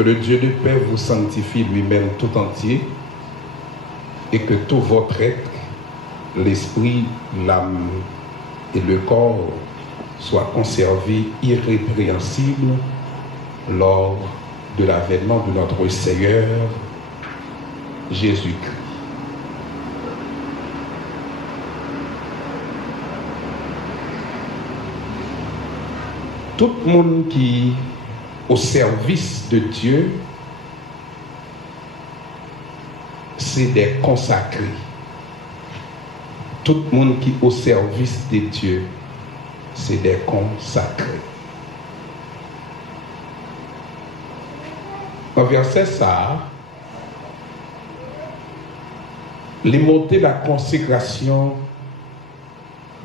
Que le Dieu de paix vous sanctifie lui-même tout entier et que tout votre être, l'esprit, l'âme et le corps soient conservés irrépréhensibles lors de l'avènement de notre Seigneur Jésus-Christ. Tout le monde qui au service de Dieu, c'est des consacrés. Tout le monde qui au service de Dieu, c'est des consacrés. En verset ça, les montées de la consécration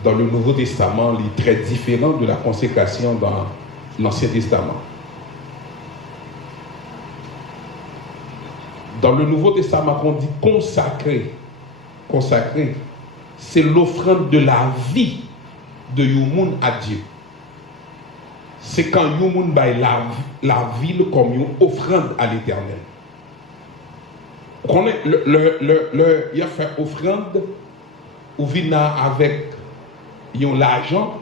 dans le Nouveau Testament est très différent de la consécration dans l'Ancien Testament. Dans le Nouveau Testament, on dit consacré. Consacré, c'est l'offrande de la vie de Yumoun à Dieu. C'est quand Yumoun baille la vie comme une offrande à l'Éternel. Il a fait offrande ou vient avec l'argent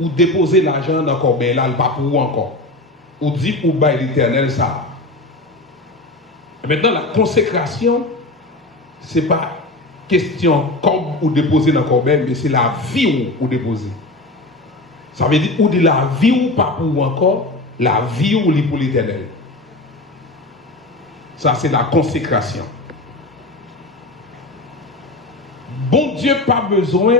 ou déposer l'argent dans le corps, mais là, pas pour encore. Ou dit pour bailler l'Éternel ça. Maintenant, la consécration, ce n'est pas question comme ou déposer dans le corps, mais c'est la vie ou déposer. Ça veut dire ou de la vie ou pas pour encore, la vie ou pour l'Éternel. Ça, c'est la consécration. Bon Dieu, pas besoin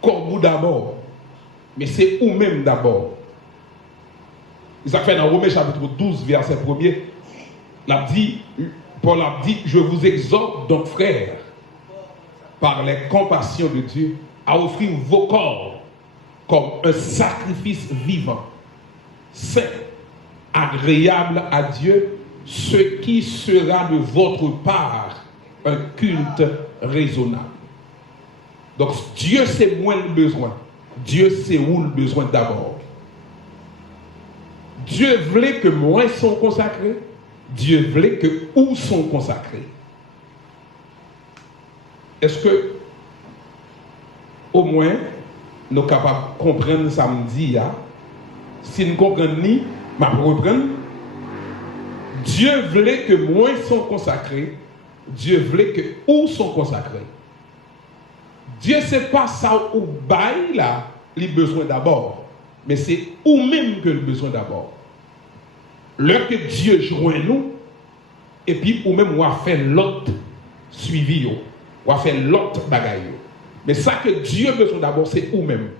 comme vous d'abord, mais c'est vous-même d'abord. Ça fait dans Romains chapitre 12, verset 1er, Paul a dit, je vous exhorte donc frères, par les compassions de Dieu, à offrir vos corps comme un sacrifice vivant, saint, agréable à Dieu, ce qui sera de votre part un culte raisonnable. Donc Dieu sait moins le besoin. Dieu sait où le besoin d'abord. Dieu voulait que moins sont consacrés. Dieu voulait que où sont consacrés. Est-ce que au moins nous sommes capables de comprendre samedi? Si nous comprenons ni, je vais reprendre. Dieu voulait que moins sont consacrés. Dieu voulait que où sont consacrés. Dieu c'est pas ça ou bail là, les besoins d'abord, mais c'est ou même que le besoin d'abord. Lorsque Dieu joint nous, et puis ou même on va faire l'autre suivi, on va faire l'autre bagaille. Mais ça que Dieu besoin d'abord, c'est ou même.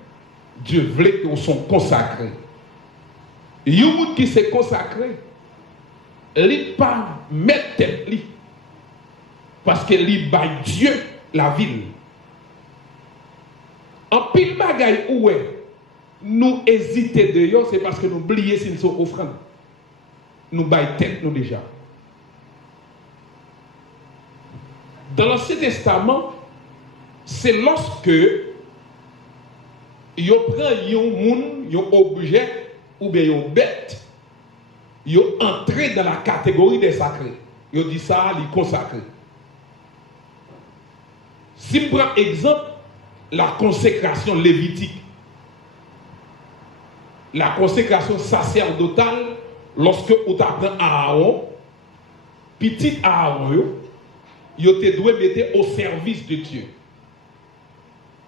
Dieu voulait qu'on soit consacrés. Youn qui s'est consacré, il pas mettre tête li, parce que il baille Dieu la ville. En pile bagaille où est, nous hésiter de c'est parce que nous oublions si nous sommes offrandes. Nous baillons tête nous déjà. Dans l'Ancien Testament, c'est lorsque il prend un objet ou bien une bête, il entré dans la catégorie des sacrés. Il dit ça, il consacré. Si je prends exemple, la consécration lévitique, la consécration sacerdotale, lorsque on apprend Aaron, petit Aaron, il te doit mettre au service de Dieu.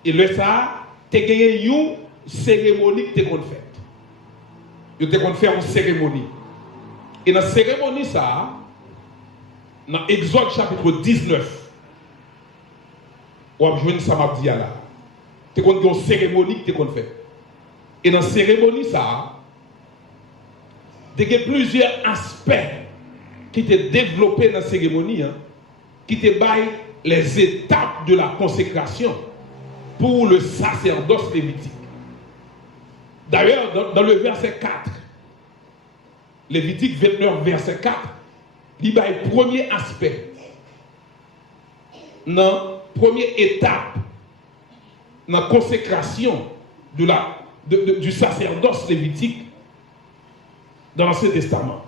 Et le ça, tu as gagné une cérémonie que tu as faite. Tu as fait une cérémonie. Et dans la cérémonie, ça, dans Exode chapitre 19, on va jouer ça m'a dit là. Tu as une cérémonie que tu as faite. Et dans la cérémonie, ça, il y a plusieurs aspects qui étaient développés dans la cérémonie, qui te baillent les étapes de la consécration pour le sacerdoce lévitique. D'ailleurs, dans le verset 4, Lévitique 29, verset 4, il baille le premier aspect, dans la première étape, dans la consécration du sacerdoce lévitique. dans l'Ancien Testament.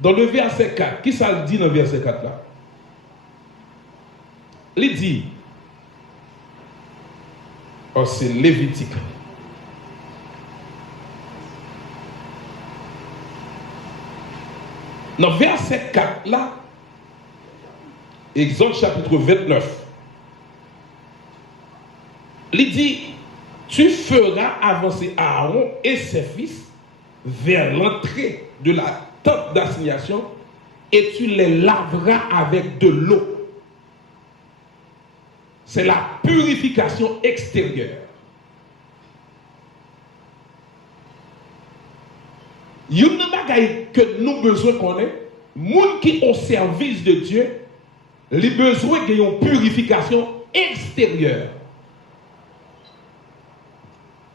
Dans le verset 4, qui ça dit dans le verset 4 là? Il dit, oh c'est Lévitique. Dans le verset 4 là, Exode chapitre 29, il dit, tu feras avancer Aaron et ses fils vers l'entrée de la tente d'assignation et tu les laveras avec de l'eau. C'est la purification extérieure. Il y a une chose que nous avons besoin qu'on ait, les gens qui sont au service de Dieu, les besoins d'une purification extérieure.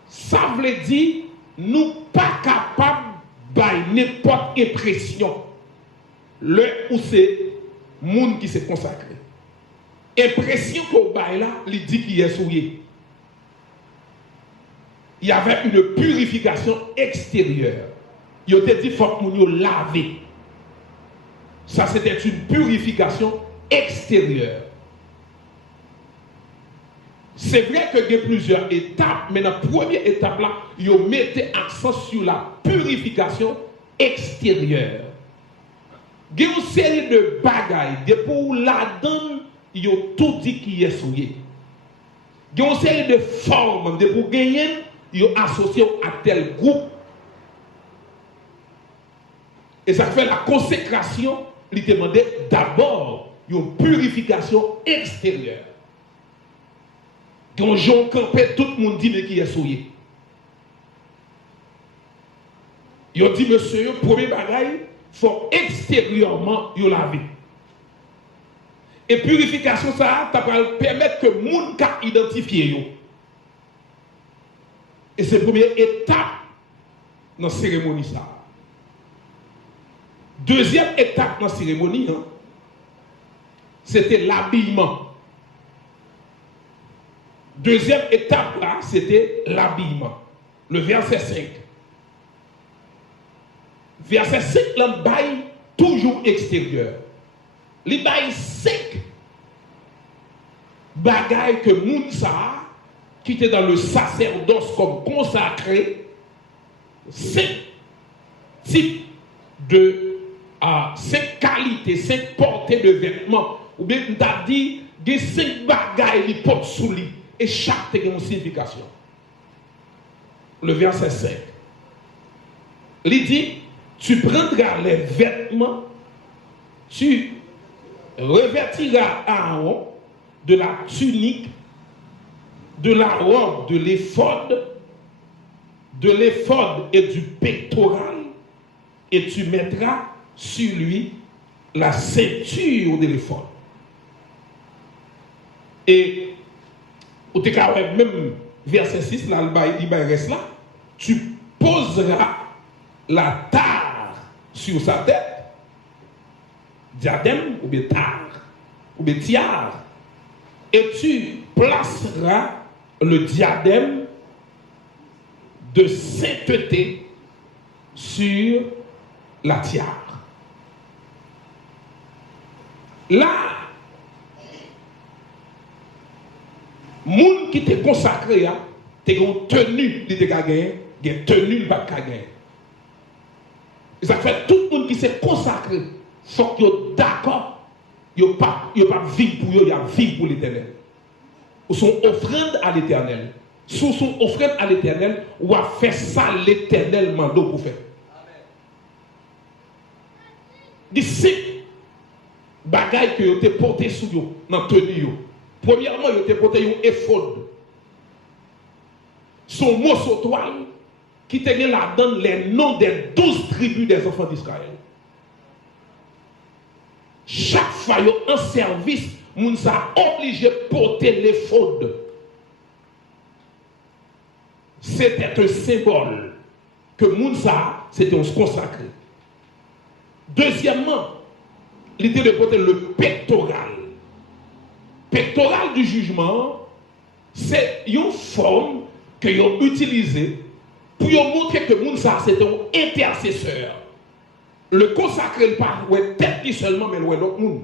Ça veut dire, nous ne sommes pas capables de n'importe impression. Le où c'est le monde qui s'est consacré. Impression qu'on baille là, il dit qu'il est souillé. Il y avait une purification extérieure. Il a dit qu'il faut que nous laver. Ça, c'était une purification extérieure. C'est vrai qu'il y a plusieurs étapes, mais dans la première étape là, il mettait accent sur la purification extérieure. Il y a une série de bagailles, pour la donne, il y a tout dit qui est souillé. Il y a une série de formes, pour gagner, il y a associé à tel groupe. Et ça fait la consécration, il demandait d'abord une purification extérieure. Quand Jean campait, tout le monde dit mais qui est souillé. Il a dit, monsieur, premier bagaille, il faut extérieurement y laver. Et purification, ça va permettre que le monde identifie. Et c'est la première étape dans la cérémonie. Ça. Deuxième étape dans la cérémonie, hein, c'était l'habillement. Deuxième étape là, c'était l'habillement. Le verset 5. Verset 5, le bail toujours extérieur. Les bails 5 bagailles que Mounsa, qui était dans le sacerdoce comme consacré, 5 types de 5 qualités, 5 portées de vêtements. Ou bien on t'a dit, il y a 5 bagailles qui portent sous lui. Et chaque a une signification. Le verset 5. Il dit, tu prendras les vêtements, tu revêtiras Aaron de la tunique, de la robe, de l'éphod et du pectoral, et tu mettras sur lui la ceinture de l'éphod. Et ou te même verset 6, là, il reste là, tu poseras la tare sur sa tête, diadème ou bien tare, ou bien tiare, et tu placeras le diadème de sainteté sur la tiare. Là, moun qui t'est consacré, t'es une tenue, il t'est gagné, une tenue, il va gagner. Et ça fait tout le monde qui s'est consacré, faut qu'il soit d'accord, il n'y a pas vivre pour eux, il y a vivre pour l'éternel. Ou son offrande à l'éternel. Sous son offrande à l'éternel, ou a fait ça l'éternel mando pour faire. D'ici, bagaille que vous avez porté sous vous, dans tenue. Premièrement, il était porté un éphod. Son mot sur toile qui tenait là-dedans les noms des 12 tribus des enfants d'Israël. Chaque fois en service, nous sommes obligés de porter l'éphod. C'était un symbole que Mounsa, c'était un consacré. Deuxièmement, l'idée de porter le pectoral. Pectoral du jugement, c'est une forme que ont utilisée pour montrer que moun ça c'est un intercesseur. Le consacré pas ouais tête seulement mais ouais l'autre monde.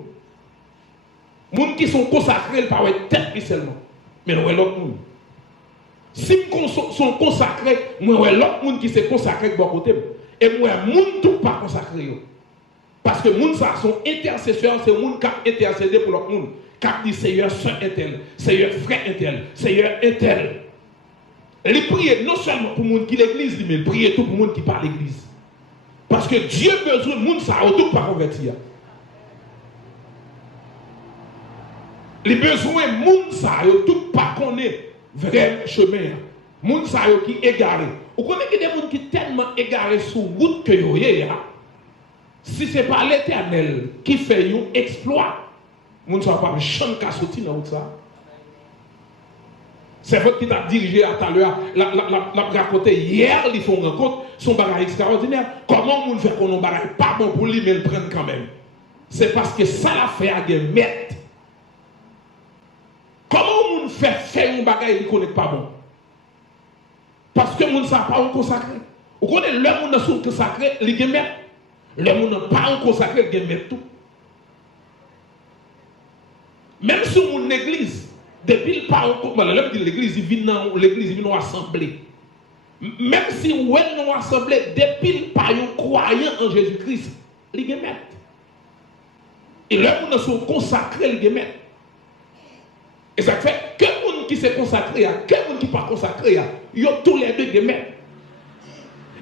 Moun qui sont consacrés pas ouais tête seulement mais ouais l'autre monde. Si sont consacrés, moi ouais l'autre monde qui s'est consacré de bon côté et moi moun tout pas consacré. Parce que moun ça sont intercesseurs, c'est moun qui a intercédé pour l'autre monde. Qui dit Seigneur soeur intel, Seigneur frère intel, Seigneur intel. Il prie non seulement pour moun qui l'église, mais il prie tout pour moun qui pas l'église. Parce que Dieu a besoin de moun ça tout pas convertir. Les besoins de moun ça tout pas connaît vrai chemin. Moun ça qui égaré. Vous connaissez des gens qui tellement égarés sur route que yo yé là. Si ce n'est pas l'Éternel qui fait un exploit, moun ça pas chant ka sorti dans route ça. C'est votre qui t'a dirigé à tout à l'heure, l'a raconté hier, ils font rencontre, son bagage extraordinaire. Comment moun fait qu'on a bagage pas bon pour lui, mais le prenne quand même. C'est parce que ça l'a fait à des maîtres. Comment moun fait faire un bagage il connaît pas bon? Parce que moun ça pas consacré. Vous connaissez le moun sont consacré, les gemet. Le moun pas consacré, les gemet tout. Même si mon église depuis le parcours, l'église vient en assemblée. Même si on est en assemblée, depuis le parcours croyant en Jésus-Christ, les gemet. Et là, on sont consacrés, les gemet. Et ça fait que les gens qui sont consacrés, que les gens qui ne sont pas consacrés, ils ont tous les deux gemet.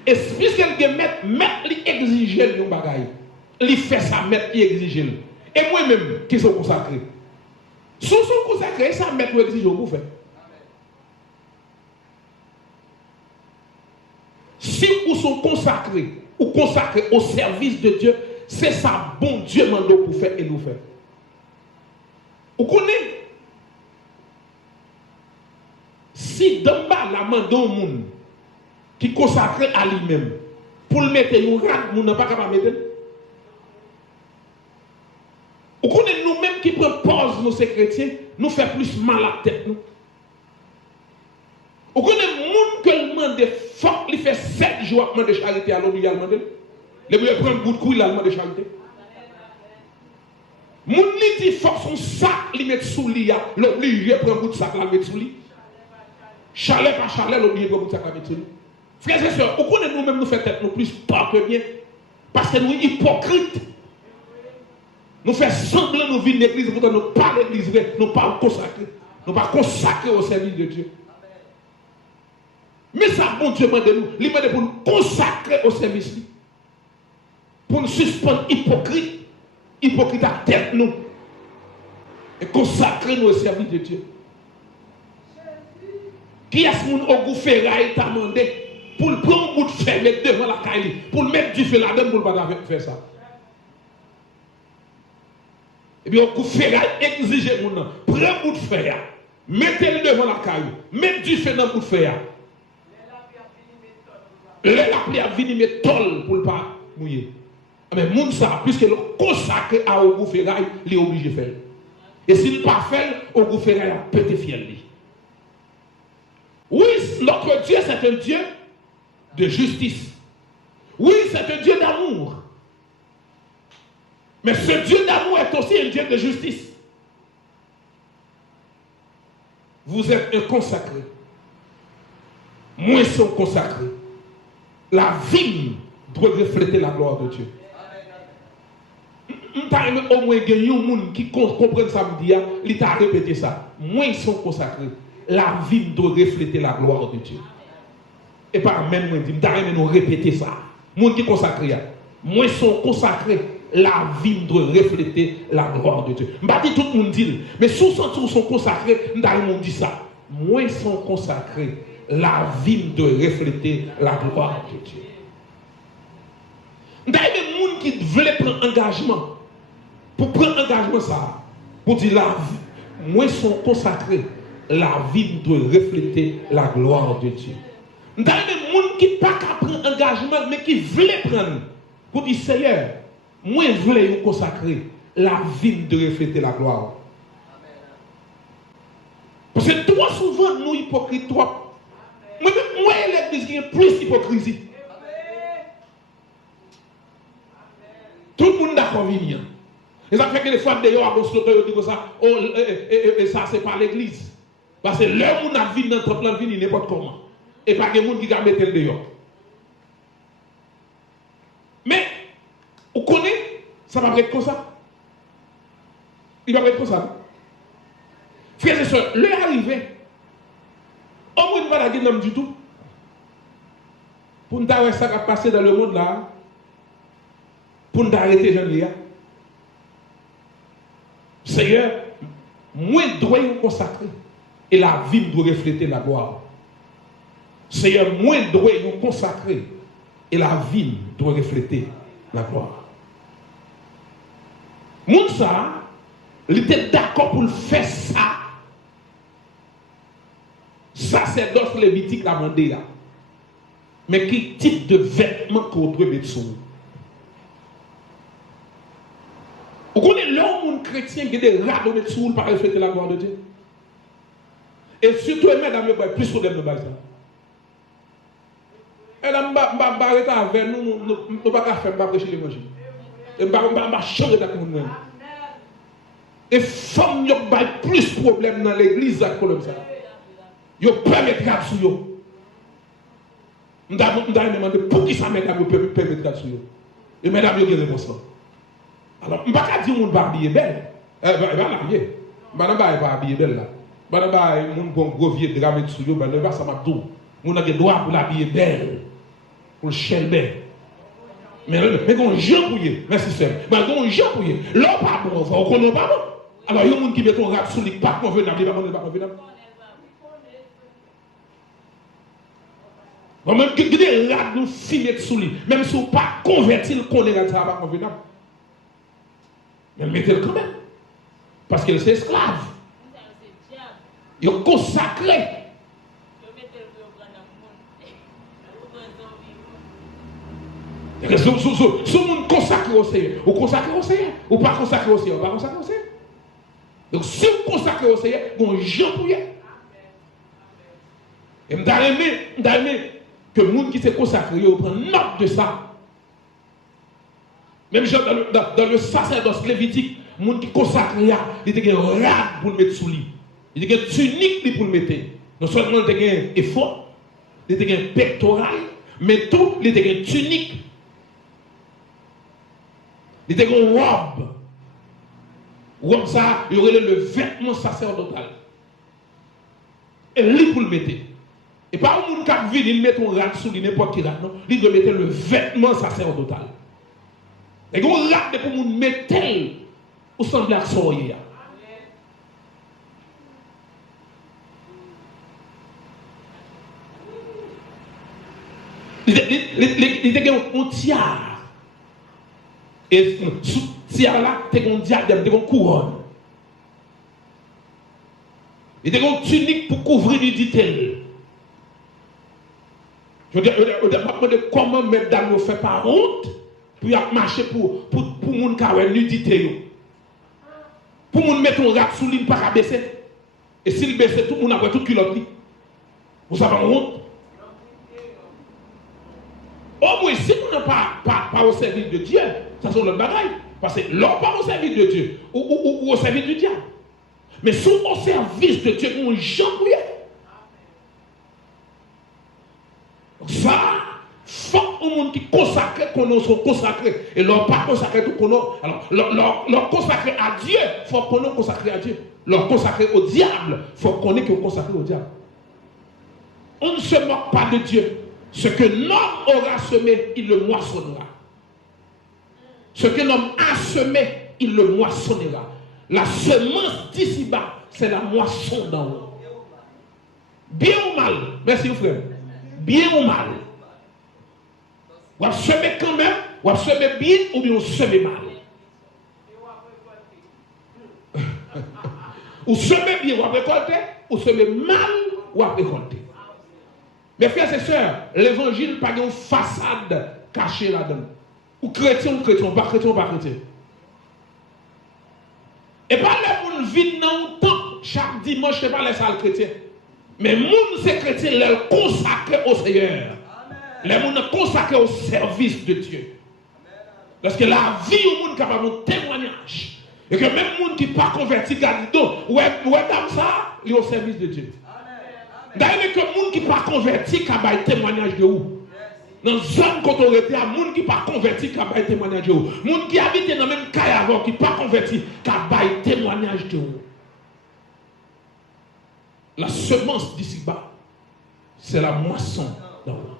Et puisque les gemet, mettre les exiger les bagailles. Ils font ça, mettre les exiger. Et moi-même, qui sont consacrés. Si vous sont consacrés, ça met vous exiger vous faire. Si vous sont consacrés, ou consacrés au service de Dieu, c'est ça bon Dieu m'a pour faire et nous faire. Vous connaissez? Si d'en bas la main d'un monde qui consacre à lui-même, pour le mettre un rat, vous n'avez pas capable de mettre. Vous connaissez nous-mêmes qui prenons pause, nous ces chrétiens, nous fait plus mal à la tête. Nous. Vous connaissez le monde que le demande fort, il fait 7 jours de charité à l'homme, il a demandé. Le mieux prendre un bout de couille, il a demandé charité. Le monde dit fort son sac, il met sous lit, l'obligé prend un bout de sac, il met sous lit. Chalet par chalet, l'obligé prend un bout de sac, il met sous lit. Frères et sœurs, vous connaissez nous-mêmes, nous faisons tête nous plus pas que bien. Parce que nous sommes hypocrites. Nous faisons semblant nous vivre l'église, pourtant nous ne pas l'église, nous ne pas consacrés. Nous ne pas consacrés au service de Dieu. Mais ça, bon Dieu m'a demandé nous, il m'a demandé pour nous consacrer au service. Pour nous suspendre hypocrite à tête nous. Et consacrer nous au service de Dieu. Qui est-ce que au goût ferraille t'a demandé pour le prendre un bout de fer, mettre devant la caille, pour le mettre du feu là-dedans, pour ne pas faire ça. Et bien, au coup de ferraille, exigez mon nom. Prends un bout de fer, mettez-le devant la caille, mettez du feu dans le bout de fer. La pluie a venu mettre tol pour ne pas mouiller. Mais moun ça, puisque le consacré à au goût ferraille, il est obligé de faire. Et s'il ne pas fait, au goût ferraille a pété fiel. Oui, notre Dieu, c'est un Dieu de justice. Oui, c'est un Dieu d'amour. Mais ce Dieu d'amour est aussi un Dieu de justice. Vous êtes un consacré. Moi, je suis consacré. La vie doit refléter la gloire de Dieu. Au moins, il y a des gens qui comprennent ça, il t'a répété ça. Moi, ils sont consacrés. La vie doit refléter la gloire de Dieu. Et par même, moi, je dis, nous répéter ça. Les gens qui sont consacrés. Moi, ils sont consacrés. La vie doit refléter la gloire de Dieu. Je ne dis pas tout le monde dit, mais si vous sont consacrés, nous dit ça. Moi, ils sont consacrés. La vie doit refléter la gloire de Dieu. D'ailleurs, les gens qui veulent prendre engagement, pour prendre engagement ça, pour dire la vie, moi, ils sont consacrés. La vie doit refléter la gloire de Dieu. D'ailleurs, les gens qui ne pas prendre engagement, mais qui veulent prendre, pour dire Seigneur, moi, je voulais vous consacrer. La vie doit refléter la gloire. Parce que trop souvent, nous hypocrites, moi, moins l'église qui a plus d'hypocrisie. Tout le monde d'accord venir. Et ça fait que les fois d'ailleurs, on se dit comme ça, et ça c'est pas l'église. Parce que l'homme a vu dans notre plan de vie n'importe comment. Et pas que les gens qui a mettre le dehors. Mais, vous connaissez, ça va être comme ça. Il va être comme ça. Frères et sœurs, l'heure arrivée, on ne va pas la gueule du tout. Pour nous arrêter ça qui a passé dans le monde là, pour nous arrêter Jean-Léa. Seigneur, moi je dois vous consacrer. Et la vie doit refléter la gloire. Seigneur, moi je dois vous consacrer. Et la vie doit refléter la gloire. Moun ça, il était d'accord pour faire ça. Sacerdoce lévitique l'a demandé là. Mais quel type de vêtements qu'on doit mettre sur nous? Vous connaissez l'homme chrétien qui a des rats de mettre sur nous pour refléter la gloire de Dieu? Et surtout, mesdames, il y a plus de problèmes de base. Et là, je vais arrêter avec nous, nous ne pouvons pas faire prêcher l'évangile. Et je vais changer la communauté. Et femmes, il y a plus de problèmes dans l'église comme ça. Ils peuvent mettre garde sur eux. Je vais demander pour qui ça mesdames peuvent mettre garde sur eux. Et mesdames, ils ont réponse. Alors, je ne vais pas dire que vous ne habiller belle. Je ne vais pas l'habiller. Je ne vais pas habiller belle là. Je ne vais pas un gros vieux drame sur eux. Je ne vais pas ça m'a tout. On a des droits pour l'habiller belle. Pour le chelber. Mais quand on jeune pour y, merci sœur. Mais quand on jeune pour y, l'homme pas bon, on ne connaît pas bon. Alors, il y a des gens qui mettent un rap sur les pas convenables, pas convenables. Même que des rats nous filent sous lui, même si on ne pas converti, le connaît ça pas convenable. Mais mettez-le quand même. Parce qu'il est esclave. Il est consacré. Si vous consacrez au Seigneur, vous consacrez au Seigneur. Ou pas consacré au Seigneur, vous pas consacré au Seigneur. Donc si vous consacrez au Seigneur, vous avez un Jean pour y. Et je vais que les gens qui s'est consacré, ils prennent note de ça. Même dans le sacerdoce lévitique, les gens qui consacrent, ils ont un rad pour le mettre sous lui. Ils ont une tunique pour le mettre. Non seulement ils ont un effort, ils ont un pectoral, mais tout, ils ont une tunique. Ils ont une robe. Robe ça, il y aurait le vêtement sacerdotal. Et lui pour le mettre. Et pas un monde qui vient, il met un rat sous n'importe qui rat, non. Il doit mettre le vêtement sacerdotal. Et quand on rat, pour nous mettre tel, au semble à soyer. Il était un tiare. Et sous tiare là, il était un diadème, il était une couronne. Il était une tunique pour couvrir l'unité. Je veux dire, comment mesdames ne fait pas honte pour marcher pour moun qui a nudité. Pour moun mettre un rap sous l'île pas baisser. Et s'il baisse tout, moun a tout culotte. Vous avez honte? Au moins, si vous n'êtes pas au service de Dieu, ça c'est notre bagaille. Parce que l'on pas au service de Dieu ou au service du diable. Mais si au service de Dieu, on jamais. Ça, faut au monde qui consacre, qu'on soit consacré. Et leur pas consacré tout qu'on a. Alors, leur consacré à Dieu, il faut qu'on soit consacré à Dieu. Leur consacré au diable, il faut qu'on est consacré au diable. On ne se moque pas de Dieu. Ce que l'homme aura semé, il le moissonnera. Ce que l'homme a semé, il le moissonnera. La semence d'ici-bas, c'est la moisson d'en haut. Bien ou mal, merci frère. Bien ou mal. Ou à semer quand même, ou à semer bien, ou bien on semer mal. Ou semer bien, ou à récolter, ou semer mal, ou à récolter. Mes frères et sœurs, l'évangile n'a pas une façade cachée là-dedans. Ou chrétien, pas chrétien, pas chrétien. Et pas là pour vivre dans le temps, chaque dimanche, je ne sais pas les salles chrétiens. Mais les gens, c'est chrétien, ils sont consacrés au Seigneur. Les gens sont consacrés au service de Dieu. Parce que la vie au monde capable de témoignage. Et que même les gens qui ne sont pas convertis, ouais, dans ça, ils sont au service de Dieu. D'ailleurs, que les gens qui ne sont pas convertis, qui ont témoignage de où? Dans une zone autorité, il y a des gens qui ne sont pas convertis, qui ont témoignage de où? Les gens qui habitent dans le même cas avant, qui ne sont pas convertis, qui ont témoignage de où? La semence d'ici-bas, c'est la moisson d'en haut.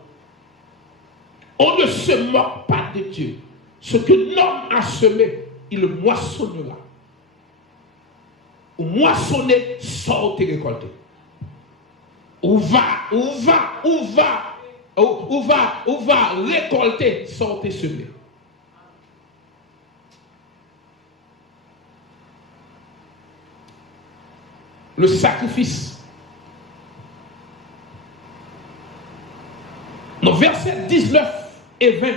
On ne se moque pas de Dieu. Ce que l'homme a semé, il le moissonnera. Ou moissonner, sortez récolter. Ou va récolter, sortez semer. Le sacrifice. Dans versets 19 et 20,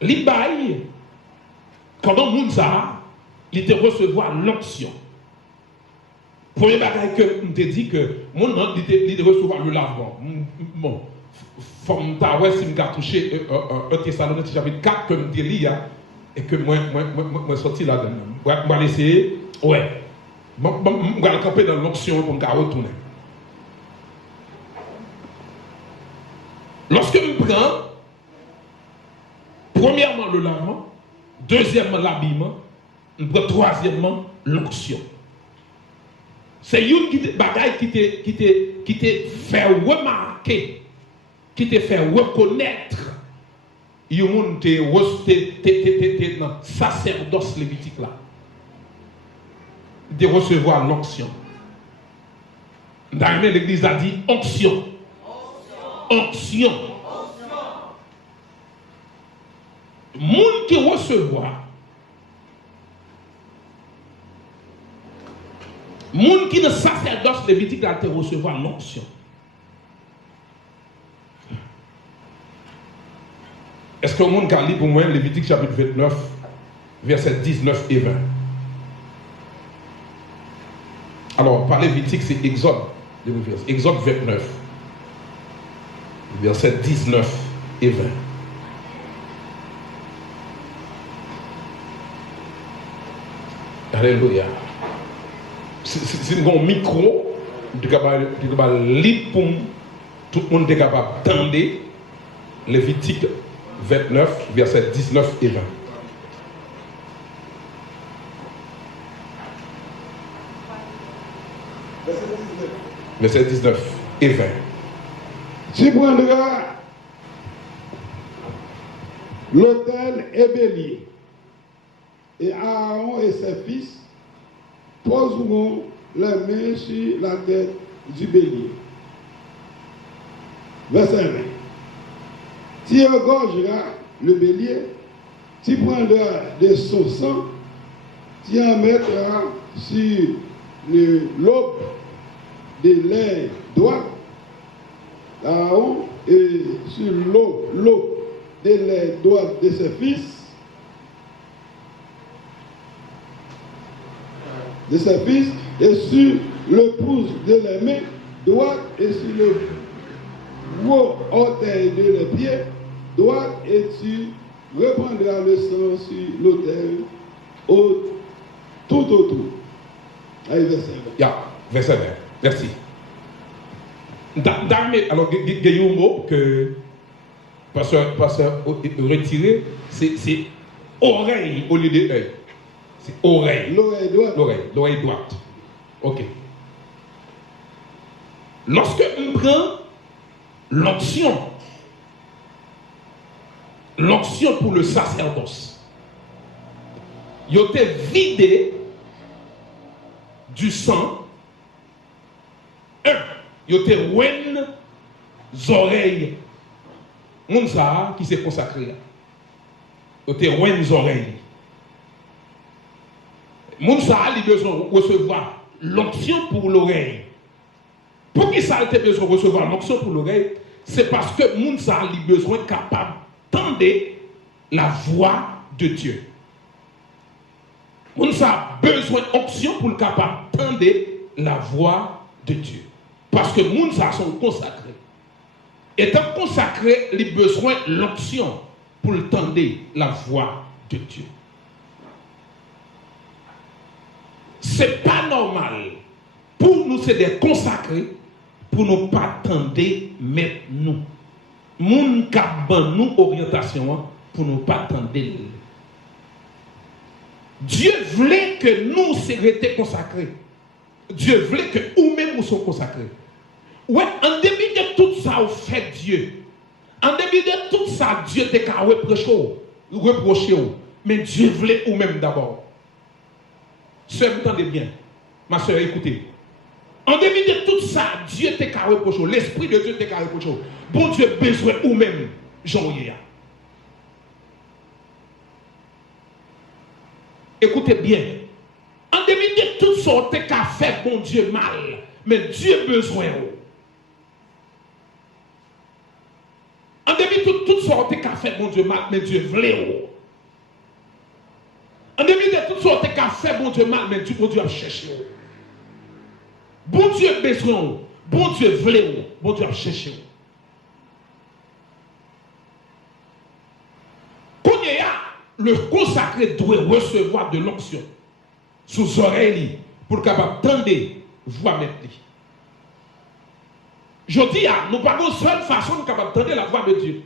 l'Ibaï, quand on Mounsa, il te recevoir l'onction. Premier bagage que je te dit que mon nom, il te recevoir le lavement. Bon, forme ta ouais si me touché un Thessaloniciens chapitre 4 que je lis et que moi sorti là-dedans. Moi laisser ouais. Je vais camper dans l'onction pour me retourner. Lorsque je prends, premièrement le lavement, deuxièmement l'habillement, je prends troisièmement l'onction. C'est une bagaille qui te fait remarquer, qui te fait reconnaître, yon te dans sacerdoce lévitique là, de recevoir l'onction. Dans l'église a dit onction. Onction. Moun qui recevoir, moun qui ne sacerdoce lévitique a te recevoir l'onction. Est-ce que le monde a lu pour moi Lévitique chapitre 29, versets 19 et 20? Alors, par Lévitique, c'est Exode. Exode 29. Versets 19 et 20. Alléluia. C'est un micro, tu es capable de lire pour tout le monde est capable d'entendre Lévitique 29, versets 19 et 20. Verset 19 et 20. Tu prendras l'autel et bélier, et Aaron et ses fils poseront les mains sur la tête du bélier. Verset 20. Tu égorgeras le bélier, tu prendras de son sang, tu en mettras sur le lobe de l'aile droite Aaron et sur l'aube de l'aile droite de ses fils, et sur le pouce de la main droite et sur le gros orteil de le pied droit, et tu reprendras le sang sur l'autel tout autour. Allez, verset 20. Verset 20. Merci. Alors, il y a un mot que pasteur retiré, c'est oreille au lieu de œil. C'est oreille. L'oreille droite. Ok. Lorsque on prend l'onction pour le sacerdoce, il était vidé du sang. Il était ouenne oreilles. Mounsa qui s'est consacré. Il était ouenne oreilles. Mounsa a besoin de recevoir l'onction pour l'oreille. Pour qui ça a besoin de recevoir l'onction pour l'oreille? C'est parce que Mounsa a besoin capable d'entendre la voix de Dieu. Mounsa a besoin d'onction pour le capable d'entendre la voix de Dieu. Parce que les gens sont consacrés. Étant consacrés, ils ont besoin de l'onction pour entendre la voix de Dieu. Ce n'est pas normal. Pour nous, c'est des consacrés pour ne pas attendre mettre nous. Moun k'ap ban nous orientation pour ne pas attendre. Dieu voulait que nous soyons consacrés. Dieu voulait que nous-mêmes nous soyons consacrés. Ouais, en début de tout ça, vous faites Dieu. En début de tout ça, Dieu t'a reproché. Mais Dieu voulait nous-mêmes d'abord. Sœur, vous entendez bien. Ma sœur, écoutez. En début de tout ça, Dieu t'a reproché. L'Esprit de Dieu t'a reproché. Bon Dieu, besoin de nous-mêmes. Jean-Yéa. Écoutez bien. En début de tout ça, t'as fait bon Dieu mal. Mais Dieu besoin. En début de tout ça, t'as fait bon Dieu mal. Mais Dieu voulait. En début de tout ça, t'as fait bon Dieu mal. Mais Dieu a cherché. Bon Dieu besoin. Bon Dieu voulait. Bon Dieu a cherché. Le consacré doit recevoir de l'onction sous oreilles pour capable d'entendre voix mettre. Je dis nous pas une seule façon de capable d'entendre la voix de Dieu.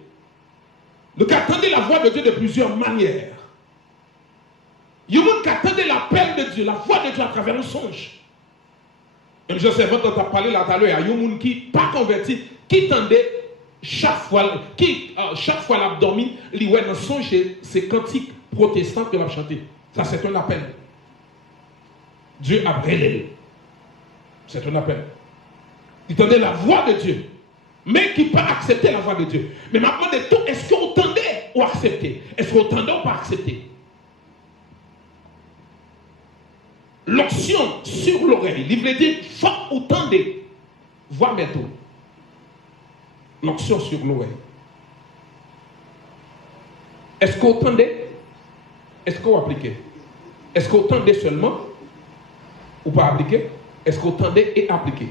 Nous entendre la voix de Dieu de plusieurs manières. Il y a des gens qui attendent l'appel de Dieu, la voix de Dieu à travers un songe. Et je sais pas quand tu as parlé là tout à l'heure, il y a des gens qui ne sont pas convertis, qui tendaient chaque fois l'a dormi, il y a un songe, c'est cantique protestant que l'a chanté. Ça, c'est un appel. Dieu a brûlé. C'est un appel. Il tendait la voix de Dieu, mais qui pas accepter la voix de Dieu. Mais maintenant, de tout, est-ce qu'on tendait ou accepter? Est-ce qu'on tendait ou pas accepter? L'onction sur l'oreille, il veut dire, faut ou tendez, voix méthode. L'onction sur l'oreille. Est-ce qu'on tendait? Est-ce qu'on appliquait? Est-ce qu'on tendait seulement ou pas appliquer? Est-ce qu'on tendait et appliquer?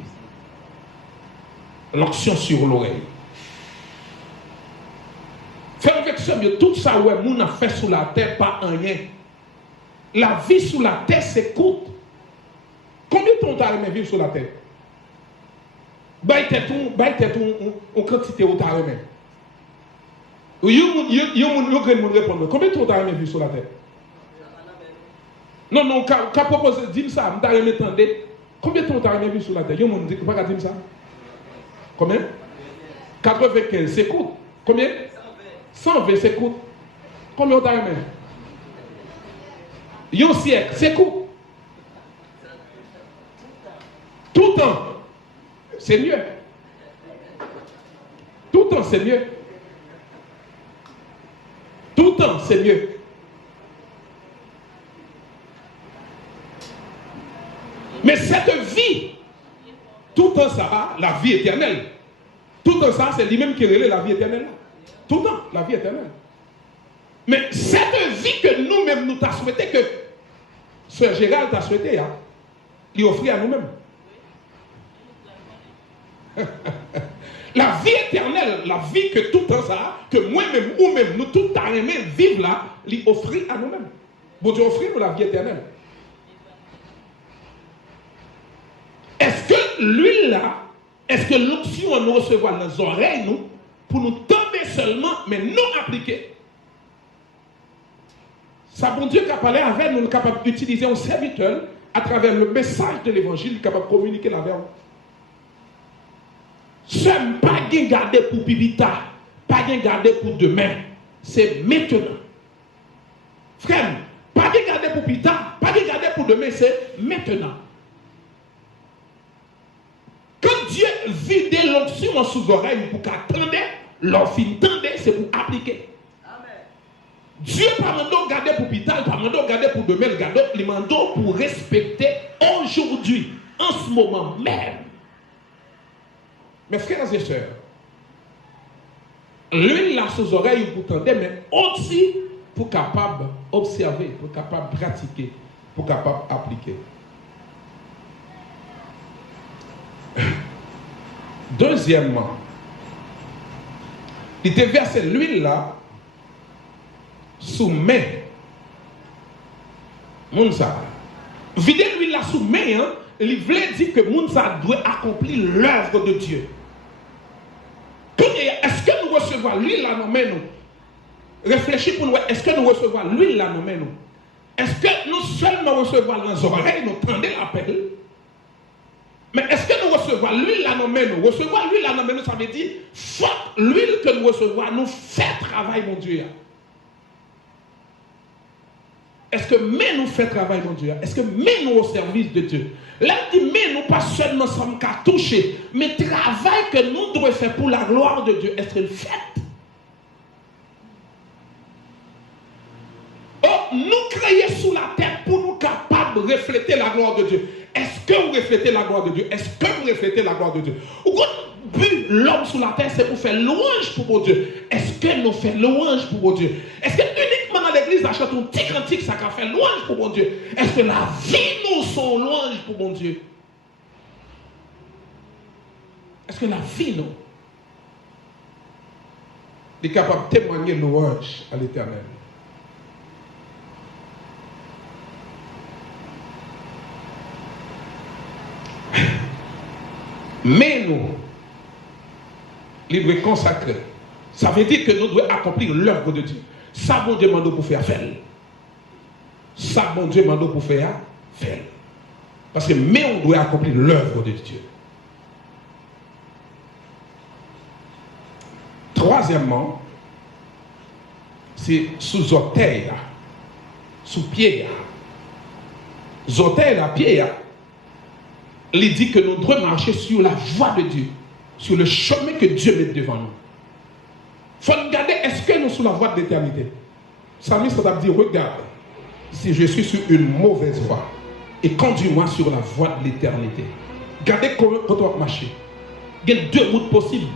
L'onction sur l'oreille. Faire avec ça, tout ça, ouais, moun a fait sous la terre, pas rien. La vie sous la terre, c'est court. Combien de temps t'as aimé vivre sur la terre? Baïté on quantité où t'as aimé. Répondre. Combien de temps t'as aimé vivre sur la terre? Non, qu'à proposer, dis ça, t'as aimé tendre. Combien de temps t'as aimé vivre sur la terre? Yo moun dit pas dire ça. Combien? 95, c'est court. Combien? 120, c'est court. Combien t'as aimé? Yon siècle, c'est court. Tout le temps, c'est mieux. Tout le temps, c'est mieux. Tout le temps, c'est mieux. Mais cette vie, tout le temps, ça a la vie éternelle. Tout le temps, ça, c'est lui-même qui relève la vie éternelle. Tout le temps, la vie éternelle. Mais cette vie que nous-mêmes nous t'avons souhaité, que Sœur Gérald t'a souhaité, hein, il offrit à nous-mêmes. La vie éternelle, la vie que tout le temps ça, que moi-même ou même nous tout t'avons aimé vivre là, il offrit à nous-mêmes. Bon Dieu offrit nous la vie éternelle. Est-ce que l'huile là, est-ce que l'onction nous recevoir dans nos oreilles, nous, pour nous tomber seulement, mais non appliquer? Ça, bon Dieu qui a parlé avec nous, nous sommes capables d'utiliser un serviteur à travers le message de l'évangile, capable de communiquer la verbe. Ce n'est pas garder pour Pibita, pas garder pour demain, c'est maintenant. Frère, pas garder pour Pibita, pas garder pour demain, c'est maintenant. Quand Dieu vide l'onction sous oreille pour qu'attendre, l'offre tendait, c'est pour appliquer. Dieu pas mandé garder pour Pital, pas mandé garder pour demain, il mandé pour respecter aujourd'hui, en ce moment même. Mes frères et sœurs, l'huile là sous oreilles pour tendre, mais aussi pour capable observer, pour capable pratiquer, pour capable appliquer. Deuxièmement, il te verse l'huile là, sous main. Mounsa. Vider l'huile là sous main, hein, il voulait dire que Mounsa doit accomplir l'œuvre de Dieu. Est-ce que nous recevons l'huile là, nous mains? Réfléchis pour nous, est-ce que nous recevons l'huile là, nous mains? Est-ce que nous seulement recevons dans les oreilles, nous tendons l'appel? Mais est-ce que nous recevons l'huile là, nous mains? Recevoir l'huile là, nous mains, ça veut dire, faut l'huile que nous recevons, nous fait travail, mon Dieu. Est-ce que mais nous fait travail, mon Dieu? Est-ce que mais nous au service de Dieu? Là, dit mais nous pas seulement sommes qu'à toucher, mais travail que nous devons faire pour la gloire de Dieu, est-ce qu'il fait? Oh, nous créons sous la terre pour nous capables de refléter la gloire de Dieu. Est-ce que vous reflétez la gloire de Dieu? Est-ce que vous reflétez la gloire de Dieu? But l'homme sous la terre, c'est pour faire louange pour mon Dieu. Est-ce que nous faisons louange pour mon Dieu? Est-ce que uniquement dans l'église, on chante un petit cantique, ça fait louange pour mon Dieu? Est-ce que la vie nous sont louange pour mon Dieu? Est-ce que la vie nous est capable de témoigner louange à l'Éternel? Mais nous, libre consacré, ça veut dire que nous devons accomplir l'œuvre de Dieu. Ça, bon Dieu m'a pour faire faire. Ça, bon Dieu m'a pour faire faire. Parce que mais on doit accomplir l'œuvre de Dieu. Troisièmement, c'est sous orteil, sous pied. Orteil, pied. Il dit que nous devons marcher sur la voie de Dieu, sur le chemin que Dieu met devant nous. Il faut regarder, est-ce que nous sommes sur la voie de l'éternité? Psalmiste a dit, regarde, si je suis sur une mauvaise voie, et conduis-moi sur la voie de l'éternité. Regardez comment on doit marcher. Il y a deux routes possibles.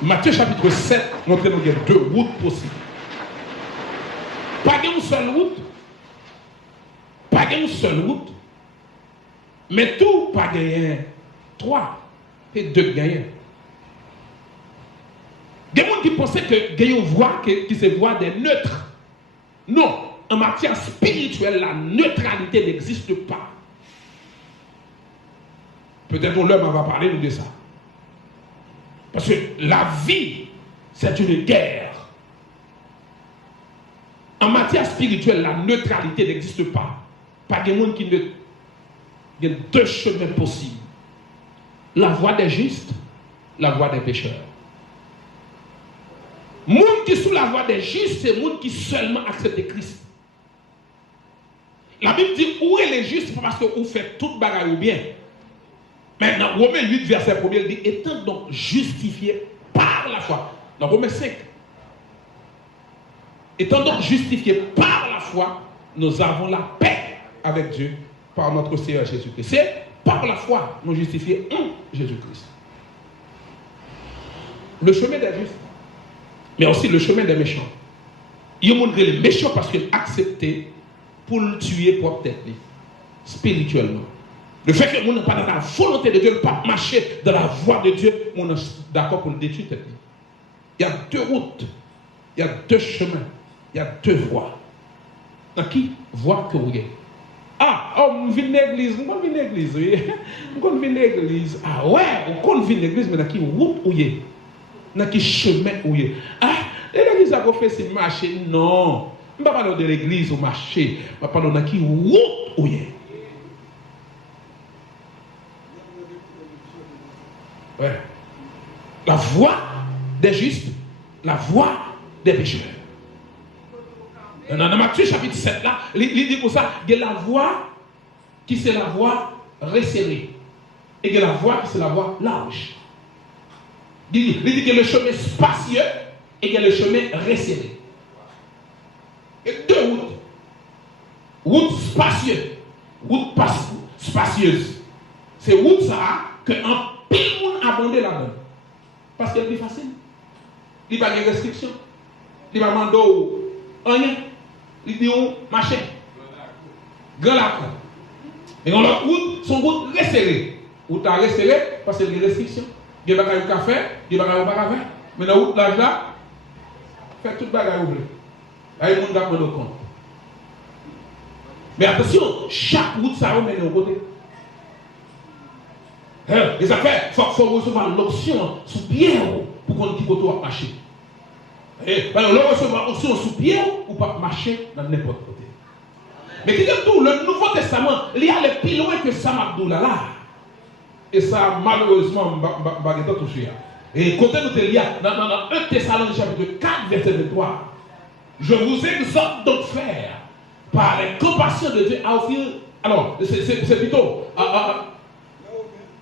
Matthieu chapitre 7 montre nous qu'il y a deux routes possibles. Pas une seule route. Pas une seule route. Mais tout pas gagné. Trois et deux gagnants. Des gens qui pensaient que gagner une voie qui se voit des neutres. Non, en matière spirituelle, la neutralité n'existe pas. Peut-être qu'on l'homme va parler de ça. Parce que la vie, c'est une guerre. En matière spirituelle, la neutralité n'existe pas. Pas de monde qui ne... Il y a deux chemins possibles. La voie des justes, la voie des pécheurs. Les gens qui sont sous la voie des justes, c'est les gens qui seulement acceptent Christ. La Bible dit, où est les justes? Parce que vous faites toute bagaille ou bien. Mais dans Romains 8, verset 1, il dit, étant donc justifié par la foi. Dans Romains 5. Étant donc justifié par la foi, nous avons la paix avec Dieu par notre Seigneur Jésus-Christ. C'est par la foi nous justifiés en Jésus-Christ. Le chemin des justes, mais aussi le chemin des méchants. Il y a montré les méchants parce qu'ils acceptaient pour le tuer pour tête spirituellement. Le fait que nous n'avons pas dans la volonté de Dieu, ne pas marcher dans la voie de Dieu, on est d'accord pour le détruire tête. Il y a deux routes, il y a deux chemins, il y a deux voies. Dans qui voie que vous avez? Ah, on vient à l'église, on vient à l'église, oui. On vient à l'église. Ah ouais, on vient à l'église, mais dans qui route où est? Dans qui chemin où est? Ah, l'église a fait c'est marcher. Non. Je ne parle pas parler de l'église ou marcher. Je parle dans qui route où est? Ouais. La voie des justes, la voie des pécheurs. Dans Matthieu chapitre 7, là, il dit comme ça, il y a la voie qui c'est la voie resserrée. Et il y a la voie qui c'est la voie large. Il dit qu'il y a le chemin spacieux et il y a le chemin resserré. Et deux routes. Route spacieuse. Route spacieuse. C'est route ça que en pile monde abondé là-dedans. Parce qu'elle est plus facile. Il n'y a pas de restriction. Il n'y a pas de rien. Il dit on marcher. Grand lac. Et dans l'autre route, son route resserrée. Ou t'as resté parce que les restrictions. Il y a des bagages café, il y a des bagages pas café. Mais dans l'autre l'âge là, fait tout bagage ouvert. Là, il y a des gens qui compte. Mais attention, chaque route ça mène au côté. Et ça fait, il faut recevoir l'option sous pied pour qu'on dise qu'on va marcher. Et alors, recevoir l'option sous pied ou pas marcher dans n'importe côté. Mais qui dit tout, le Nouveau Testament, il y a les plus loin que Sam Abdullah là. Et ça, malheureusement, je vais touché. Et côté nous, il y a dans 1 Thessaloniciens chapitre 4, verset 23. Je vous exhorte donc, frères, par les compassions de Dieu, à offrir. Alors, c'est plutôt.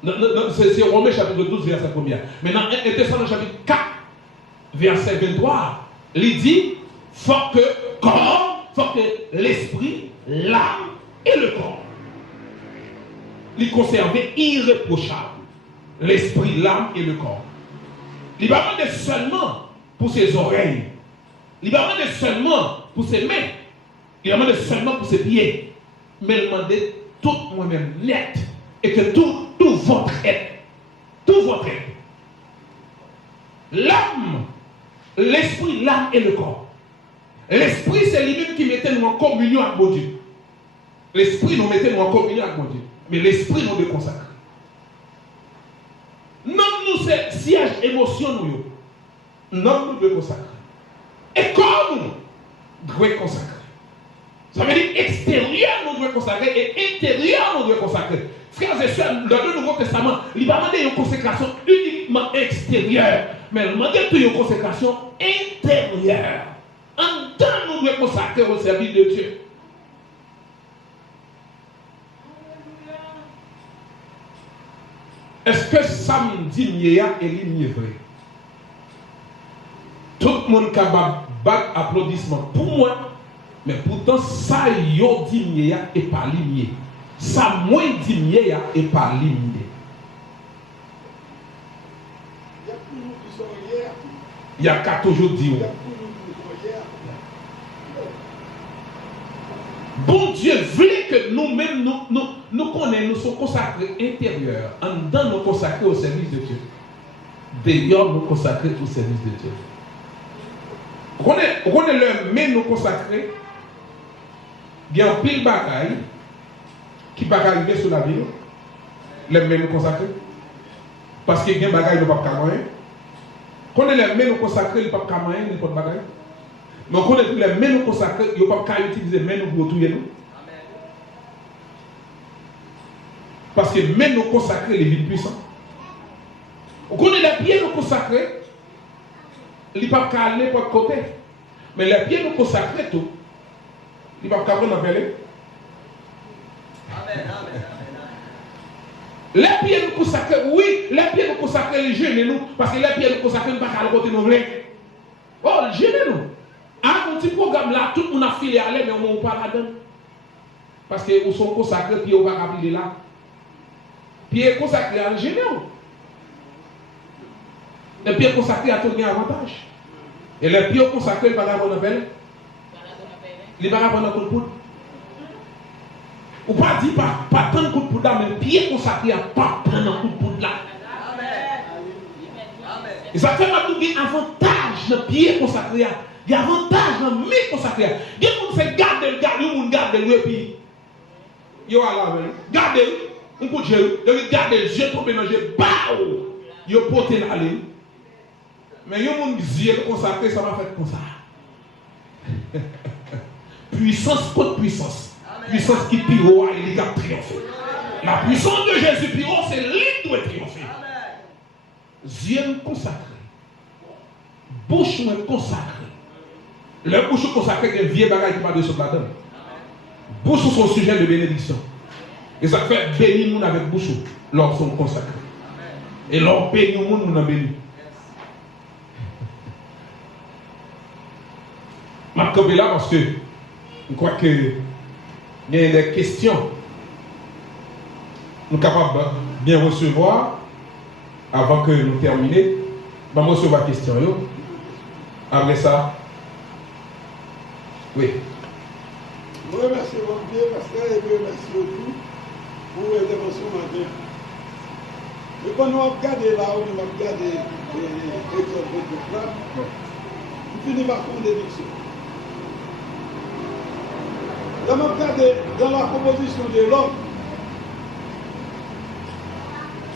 C'est Romains chapitre 12, verset 1er. Maintenant, 1 Thessaloniciens chapitre 4, verset 23, il dit faut que l'esprit, l'âme et le corps les conserver irréprochables. L'esprit, l'âme et le corps. Il va demander seulement pour ses oreilles. Il va demander seulement pour ses mains. Il va demander seulement pour ses pieds. Mais il va demander tout moi-même net. Et que tout votre être. Tout votre être. L'âme, l'esprit, l'âme et le corps. L'esprit, c'est lui-même qui mettait nous en communion avec mon Dieu. L'esprit nous mettait nous en communion avec mon Dieu. Mais l'esprit nous de consacrer. Non, nous, c'est siège émotion, nous. Non, nous devons consacrer. Et comme nous devons consacrer. Ça veut dire extérieur, nous devons consacrer et intérieur, nous devons consacrer. Frères et sœurs, dans le Nouveau Testament, il va demander une consécration uniquement extérieure. Mais il demande une consécration intérieure. En temps, nous devons consacrer au service de Dieu. Est-ce que samedi Nia est ligne vrai? Tout le monde capable de battre applaudissement pour moi, mais pourtant ça yo dit Nia est pas ligne. Ça moins dit Nia est pas ligne. Il y a qu'à toujours dire. Bon Dieu voulait que nous-mêmes, nous connaissons, nous sommes consacrés intérieurs, en dedans nous consacrés au service de Dieu. D'ailleurs, nous consacrés au service de Dieu. Vous connaissez le mais nous consacrés, il y a un pile bagaille qui va arriver sur la ville, les mais nous consacrés. Parce qu'il y a un bagaille qui ne peut pas moyen. Vous connaissez les mais nous consacrés, il ne peut pas moyen, il ne peut pas bagaille. Mais on connaît tous les mains nous consacrés, il n'y a pas qu'à utiliser les mains nous pour tout nous. Parce que les mains nous consacrés, les villes puissantes. On connaît les pieds nous consacrés, il n'y a pas qu'à aller pour côté. Mais les pieds nous consacrés, tout, il n'y a pas qu'à aller appeler. Les pieds nous consacrés, oui, les pieds nous consacrés, les genoux nous, parce que les pieds nous consacrés, nous ne pouvons pas aller côté nous. Oh, les genoux nous. Ah, mon petit programme là, tout le monde a filé à l'air, mais on ne va pas là-dedans. Parce que nous sommes consacrés, puis on va appeler là. Puis est consacré à l'ingénieur. Les pieds consacrés à tout le avantage. Et les pieds consacrés, ils ne vont pas avoir appel. Ils ne vont pas avoir un coup de poudre. Ou pas dire pas tant de coup de poudre là, mais les pieds consacrés à pas prendre un coup de poudre là. Et ça fait maintenant qu'il y a un avantage de pieds consacrés. Il y a avantage dans le mythe consacré. Il y a des gens qui gardent le puis il y a là, gardez, on peut dire, gardez le jeu trop mélanger, bao, il y a porté la ligne. Mais il y a des gens qui disent consacré, ça va faire comme ça. Puissance contre puissance. Puissance qui pire et les gars triompher. La puissance de Jésus pire, c'est lui qui doit triompher. Yeux consacré. Bouche consacrée. Le bouche consacré, il y a un vieux bagage qui va de ce matin. Bouche sont sujet de bénédiction. Et ça fait bénir nous avec bouche lorsqu'ils sont consacrés. Et leur bénir nous, nous en bénir. Je vais là parce que je crois que il y a des questions. Nous sommes capables de bien recevoir avant que nous terminions. Je vais recevoir la question. Après ça, oui. Je remercie mon Dieu, pasteur, et je remercie aussi pour l'intervention matin. Et quand on regarde là, on regarde l'exemple de flamme, on finit par prendre des dictions. Là, on regarde dans la composition de l'homme,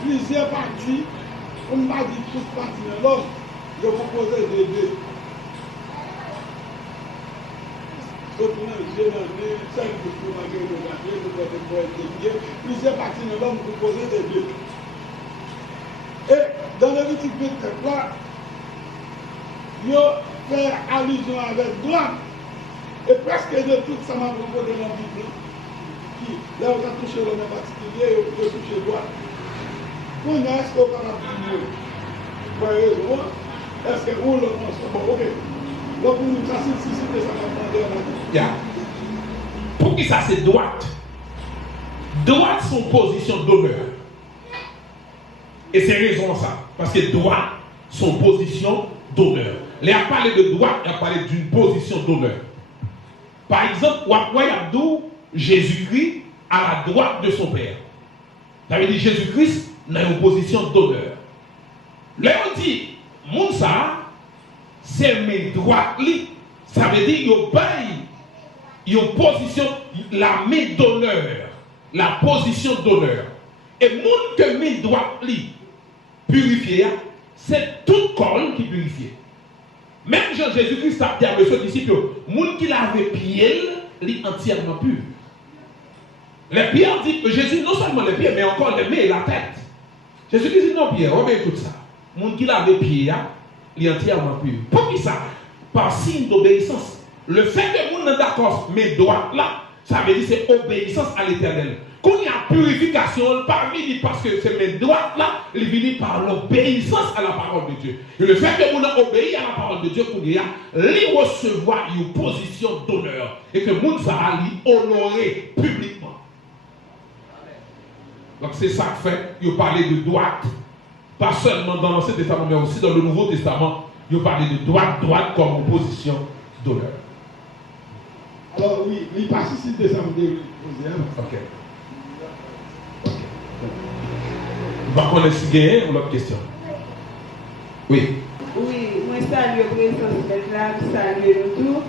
plusieurs parties, on m'a dit toutes parties de l'homme, je composais de deux. Plusieurs parties de l'homme composées de deux. Et dans le Lévitique 24 là, il fait allusion avec droite. Et presque de tout ça m'a proposé dans la Bible. Qui, là, on a touché l'homme en particulier, on peut toucher droite. Qu'on est-ce qu'on va dire mieux? Est-ce que on le pense? Bon, ok. Donc, pour nous, ça, c'est ça va prendre. Yeah. Pour qui ça, c'est droite? Droite, son position d'honneur. Et c'est raison ça. Parce que droite, son position d'honneur. Il a parlé de droite, il a parlé d'une position d'honneur. Par exemple, Wapwayabdou, Jésus-Christ à la droite de son Père. Ça veut dire Jésus-Christ dans une position d'honneur. Là, on dit, Mounsa, c'est mes droites. Ça veut dire qu'il y a une position, la main d'honneur. La position d'honneur. Et moun que mes droites purifier, c'est tout corps qui purifie. Même Jésus-Christ a dit à ses disciples, moun qui lave pied, li entièrement pur. Les pieds dit que Jésus, non seulement les pieds, mais encore les mains et la tête. Jésus-Christ dit non, Pierre, remet tout ça. Moun qui lave pied, li entièrement pur. Pour qui ça? Par signe d'obéissance. Le fait que moun n'est d'accord, mais droite là, ça veut dire c'est obéissance à l'éternel. Quand il y a purification, pas venu parce que c'est mes droites là, il vient par l'obéissance à la parole de Dieu. Et le fait que vous obéissez à la parole de Dieu, il recevoir une position d'honneur. Et que vous allez honorer publiquement. Donc c'est ça que fait, il parlait de droite. Pas seulement dans l'Ancien Testament, mais aussi dans le Nouveau Testament, il parlait de droite comme position d'honneur. Alors oui, il participe de ça, vous devez poser. Ok. Donc, on est gagné ou l'autre question? Oui. Oui, moi salue le président de la salue le tout.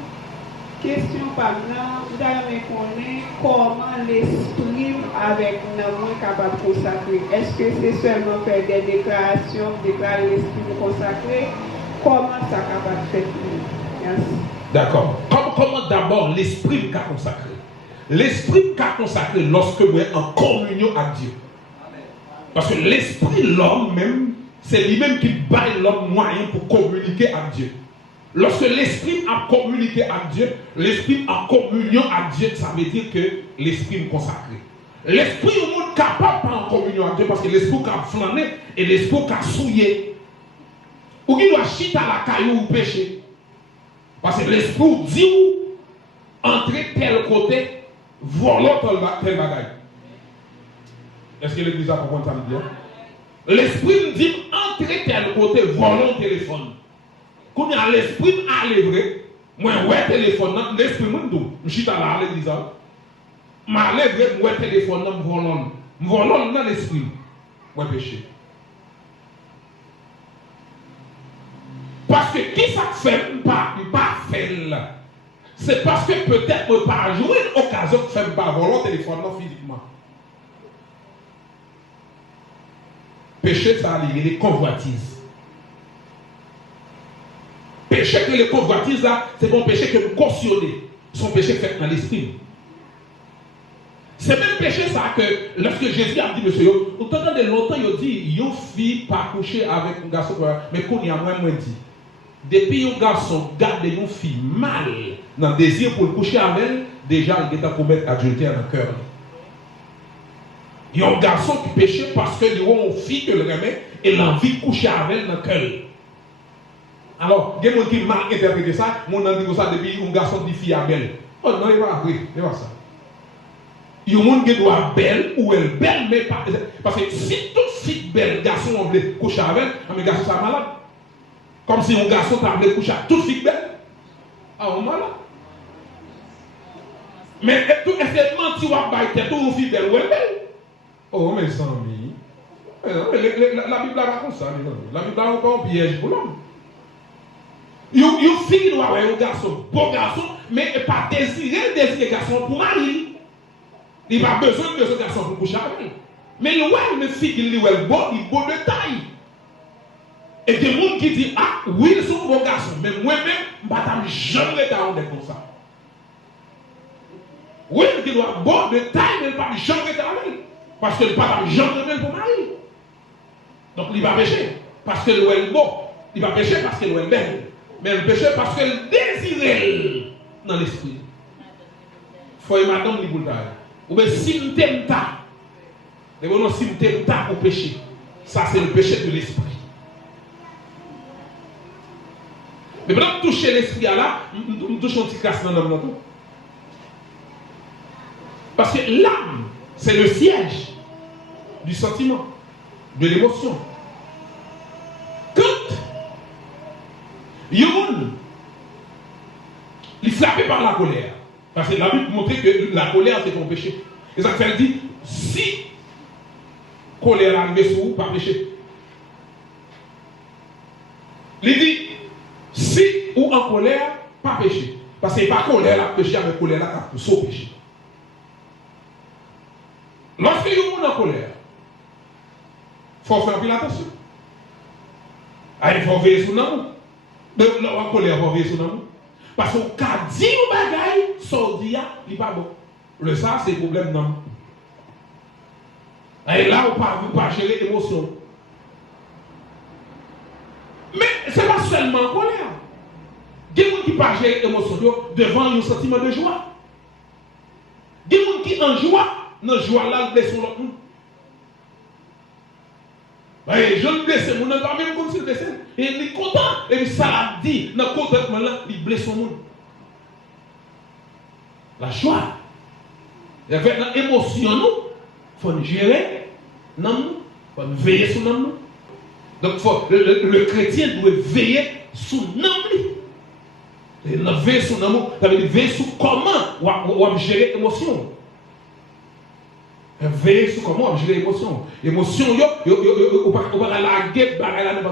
Question par là, vous avez connaître comment l'esprit avec nous est capable de consacrer. Est-ce que c'est seulement faire des déclarations, déclarer l'esprit consacré? Comment ça capable de faire? Merci. D'accord. Comment d'abord l'esprit qu'a consacré? L'esprit qu'a consacré lorsque vous êtes en communion avec Dieu. Parce que l'esprit, l'homme même, c'est lui-même qui baille l'homme moyen pour communiquer avec Dieu. Lorsque l'esprit a communiqué avec Dieu, l'esprit en communion avec Dieu, ça veut dire que l'esprit est consacré. L'esprit est monde capable en communion avec Dieu parce que l'esprit a flâné et l'esprit a souillé. Ou qui doit chiter à la caillou ou pécher. Parce que l'esprit dit où entrer tel côté, voler tel bagaille. Est-ce que l'église a compris ça me dit? L'esprit me dit entrer tel côté, voler un téléphone. Quand il y a l'esprit à livrer, moi, ouais, téléphone, l'esprit me dit, je suis à l'église. Je livrer, moi, téléphone, je volant dans l'esprit. Moi, péché. Parce que qui ça fait pas faire là? C'est parce que peut-être ne pas jouer une occasion de faire pas voler téléphone physiquement. Péché, ça a les convoitises. Péché que les convoitises là, c'est bon péché que vous cautionnez. Son péché fait dans l'esprit. C'est même péché ça que lorsque Jésus a dit, monsieur, autant de longtemps, il a dit, une fille pas coucher avec un garçon, mais qu'on y a moins dit. Depuis un garçon garde une fille mal dans le désir pour coucher avec elle, déjà il est à commettre adultère dans le cœur. Il y a un garçon qui péchait parce qu'il y a une fille que le remet et l'envie de coucher avec elle dans le cœur. Alors, il y a des gens qui mal interprété ça, mon a dit ça depuis un garçon dit fille à belle. Oh non, il va oui, il va ça. Il y a des gens qui doivent belle ou elle belle, mais pas. Parce que si toute fille belle, garçon, on veut coucher avec elle, mais garçon, ça malade. Comme si un garçon t'a coucher avec toute fille belle. Ah, on malade. Mais est-ce que mentir ou bailler tête ou une fille belle ou elle belle? Oh, mes amis. La Bible n'a pas comme ça. La Bible n'a pas un piège pour l'homme. Une fille doit avoir un garçon, bon garçon, mais pas désirer garçon pour mari. Il n'a pas besoin de ce garçon pour coucher avec lui. Mais il voit une fille qui est beau, il est beau de taille. Et il y a des gens qui disent, ah oui, ils sont bons garçons, mais moi-même, je ne vais jamais être comme ça. Oui, il doit être beau de taille, mais il ne va jamais être avec lui. Parce que il ne va jamais être pour mari. Donc il va pécher parce qu'il est beau. Il va pécher parce qu'il est belle. Mais il péche parce qu'il désire dans l'esprit. Il faut que madame lui boule. Ou bien si nous t'aime ta. Mais non, si nous t'aime ta pour pécher. Ça c'est le péché de l'esprit. Mais pendant que toucher l'esprit là, nous touchons un petit casse dans l'homme. Parce que l'âme, c'est le siège du sentiment, de l'émotion. Quand Youn, il est frappé par la colère. Parce que la Bible montre que la colère, c'est ton péché. Et ça fait dire, si colère arrive sur vous, pas péché. Il dit, si ou en colère, pas péché. Parce que ce n'est pas colère la péché, mais colère la pour péché. Lorsque vous êtes en colère, il faut faire plus attention. Il faut veiller sur nous. En colère, il faut veiller sur nous. Parce que quand dit ou bagaille, sordia, il n'est pas bon. Le ça, c'est le problème non. Et là, on ne peut pas gérer l'émotion. Mais ce n'est pas seulement en colère. Il y a des gens qui ne peuvent pas gérer l'émotion devant un sentiment de joie. Il y a des gens qui en joie, dans joie là, ils blessent l'autre. Je ne blesse mon pas même comme s'il blesse. Et il est content. Et ça l'a dit, dans le contentement là, il blesse son monde. La joie. Il y avait une émotion, nous. Il faut nous gérer. Il faut nous veiller sur nous. Donc le chrétien doit veiller sur nous. Et veiller sur nous, ça veut dire veiller sur comment on va gérer l'émotion. Veiller sur comment on va gérer l'émotion. L'émotion, on va la guette,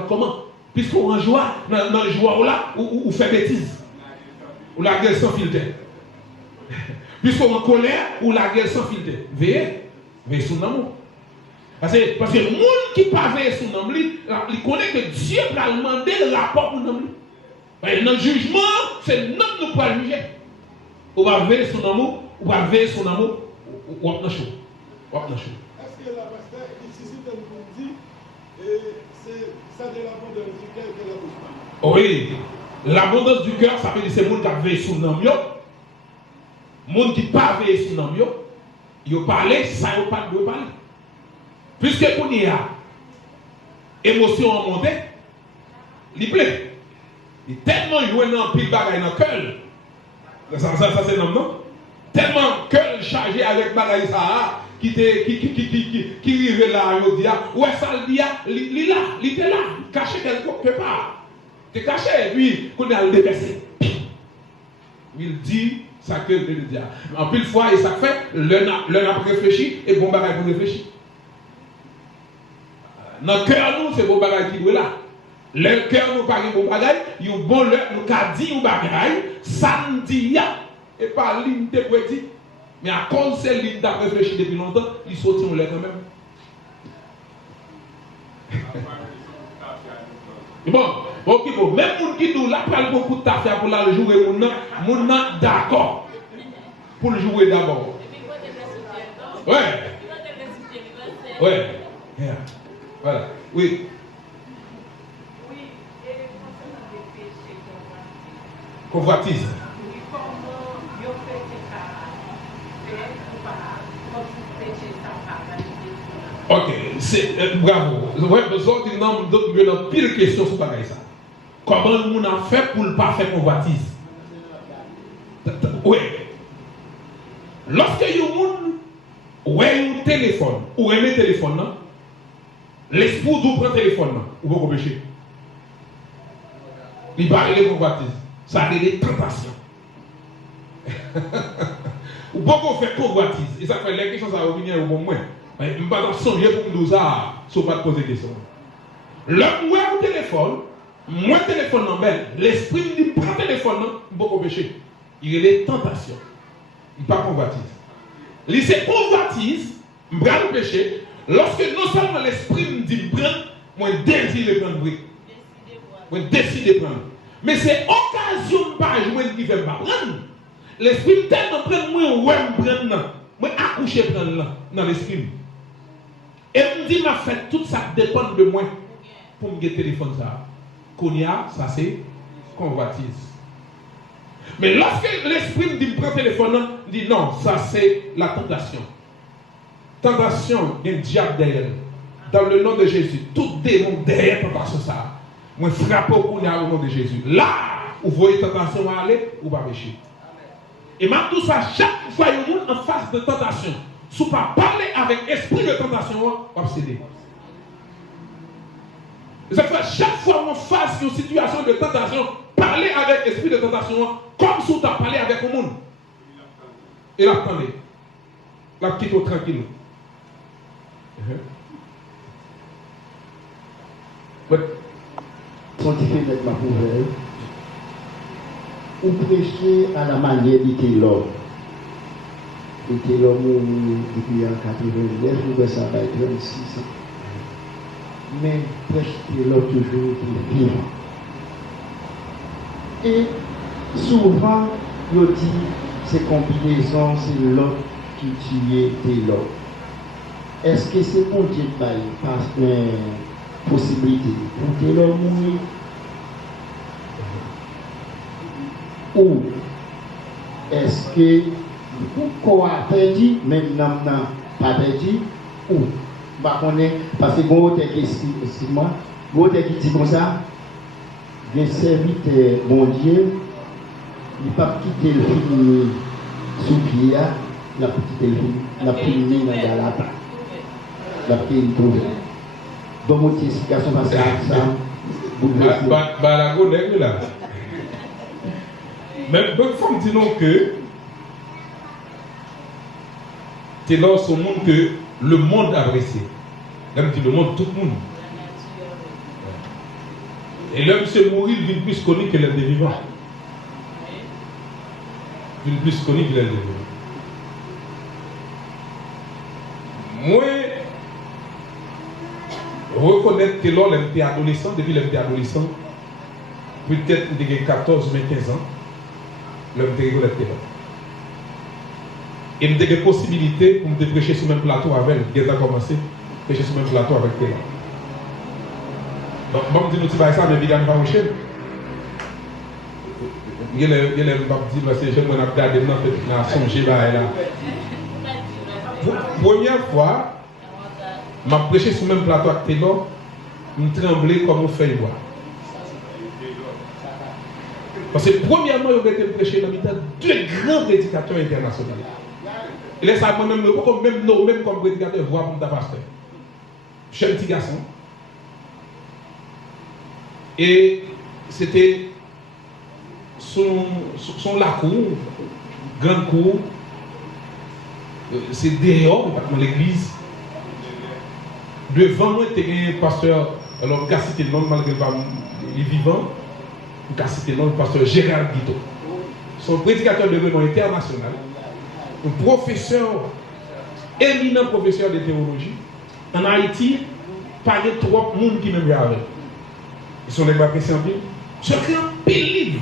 comment. Puisqu'on en joie, dans le joie là, on fait bêtise. Ou la gueule sans filtre. Puisqu'on en colère, ou la gueule sans filtre. Veillez sur nous. Parce que le monde qui ne pas veiller sur nous, il connaît que Dieu va demander le rapport pour nous. Dans le jugement, c'est nous qui pouvons juger. On va veiller sur nous, on va veiller sur nous, ou on va chaud. Est-ce que la pasteur, ici, vous dit, c'est ça de l'abondance du cœur que la bouche? Oui, l'abondance du cœur, ça veut dire que c'est le monde qui a veillé sur nous. Le monde qui n'a pas veillé sur nous, il a parlé, ça il n'a pas de parler. Puisque pour nous, émotion en montée, il plaît. Il est tellement joué dans le pile bagaille dans le cœur. Ça c'est non? Tellement cœur chargé avec bagaille ça. Qui arrive là, il dit, ouais, ça le dit, il est là, il était là, caché quelque part. Il est caché, puis, qu'on a le déversé. Il dit ça que je dis. En plus de fois, et ça fait, l'un a réfléchi, et bon bagage pour réfléchir. Dans le cœur, nous, c'est bon bagage qui est là. Le cœur, nous, pas bon bagage, il y a bon, nous, qu'a dit bon bagage, ça ne dit, et pas l'une de petit. Mais à cause de celle qui a réfléchi depuis longtemps, il saute sur l'air quand même. Bon, même pour qui nous l'appelle beaucoup de tafia pour la jouer, mon d'accord. Pour le jouer d'abord. Ouais. Ouais. Yeah. Voilà. Oui. Convoitise. Ok, c'est bravo. Ouais, besoin de nous pile de questions sur pareil ça. Comment le monde a fait pour ne pas faire convoitise? Oui. Lorsque vous avez un téléphone, ou un téléphone, l'esprit vous prend le téléphone, ou vous pécher. Il va aller convoitise. Ça a des tentations. Ou beaucoup faire convoitise. Et ça fait les questions, ça va venir au bon moment. Je ne vais pas songer pour nous ça, si vous ne poser des questions. L'homme où est au téléphone, moi téléphone, l'esprit me dit, prends le téléphone, il ne peut pas pécher. Il y a des tentations. Il ne pas convoitise. Il se convoitise, je vais le péché. Lorsque non seulement l'esprit me dit, prends, moi désire de prendre. Moi décide de prendre. Mais c'est occasion par jouer qui fait pas prendre. L'esprit tellement prend moi ouais prendre moi accoucher prendre dans l'esprit. Et me dit m'a fait tout ça dépend de moi pour me guetter téléphone ça. Konya ça c'est convoitise. Mais lorsque l'esprit me dit prends téléphone, il dit non, ça c'est la tentation. Tentation, il y a un diable derrière. Dans le nom de Jésus, tout démon derrière tentation ça. Moi frappe au nom de Jésus. Là, vous voyez tentation aller ou pas pécher. Et même tout ça, chaque fois il y a un en face de tentation. Si vous ne pas parler avec esprit de tentation, vous obsédez. Chaque fois qu'on face une situation de tentation, parler avec esprit de tentation, comme si vous avez parlé avec le monde. Et l'attendez. La petite tranquille. Scientifique avec ma poubelle, ou prêcher à la manière de l'homme. Et l'homme, depuis en 89, ou ça va être 26 ans. Mais prêcher l'homme toujours qui vivant. Et souvent, on dit, ces combinaisons, c'est l'homme qui tue l'homme. Est-ce que c'est pour Dieu qui a une possibilité pour que l'homme mourir? Ou est-ce que pourquoi perdu, même non, pas perdu, ou parce que bon, excuse-moi, bon, qui dit comme ça, bien serviteur, mon Dieu, il n'a pas quitté le film sous pied, il n'a pas quitté le film, il n'a pas mis dans la lapa, il n'a pas trouvé. Donc, mon explication va ser ça. La godègue là. Mais il faut me dire que c'est dans ce monde que le monde a dressé. L'homme dit le monde, tout le monde. Et l'homme se mourit, il vient plus connu que l'homme des vivants. Il vient plus connu que l'homme des vivants. Moi, reconnaître que l'homme était adolescent, depuis l'homme était adolescent, peut-être il avait 14 ou 15 ans, l'homme était reconnaître là. Et il y a des possibilités pour me prêcher sur le même plateau avec elle. Il a commencé à prêcher sur le même plateau avec elle. Donc, je dis, nous ça, mais il y a une farouche. Il y a une dit, parce que je me regarde dans son songer là. Première fois, je prêché sur le même plateau avec Taylor, je tremblais comme on fait boire. Parce que premièrement, il a été prêché dans le temps de deux grands prédicateurs internationaux. Et là, ça moi-même, même comme prédicateur, voir comme ta pasteur. Je suis un petit garçon. Et c'était son la cour, grande cour. C'est dehors, dans l'église. Devant moi, il y a un pasteur, alors, je vais citer le nom, malgré il est vivant. Je vais citer le nom, le pasteur Gérard Guito. Son prédicateur de renom international. Un professeur, éminent professeur de théologie. En Haïti, pas de trop de monde qui m'aime avec. Ils sont des appréciés en pile. Je crée un pile livre.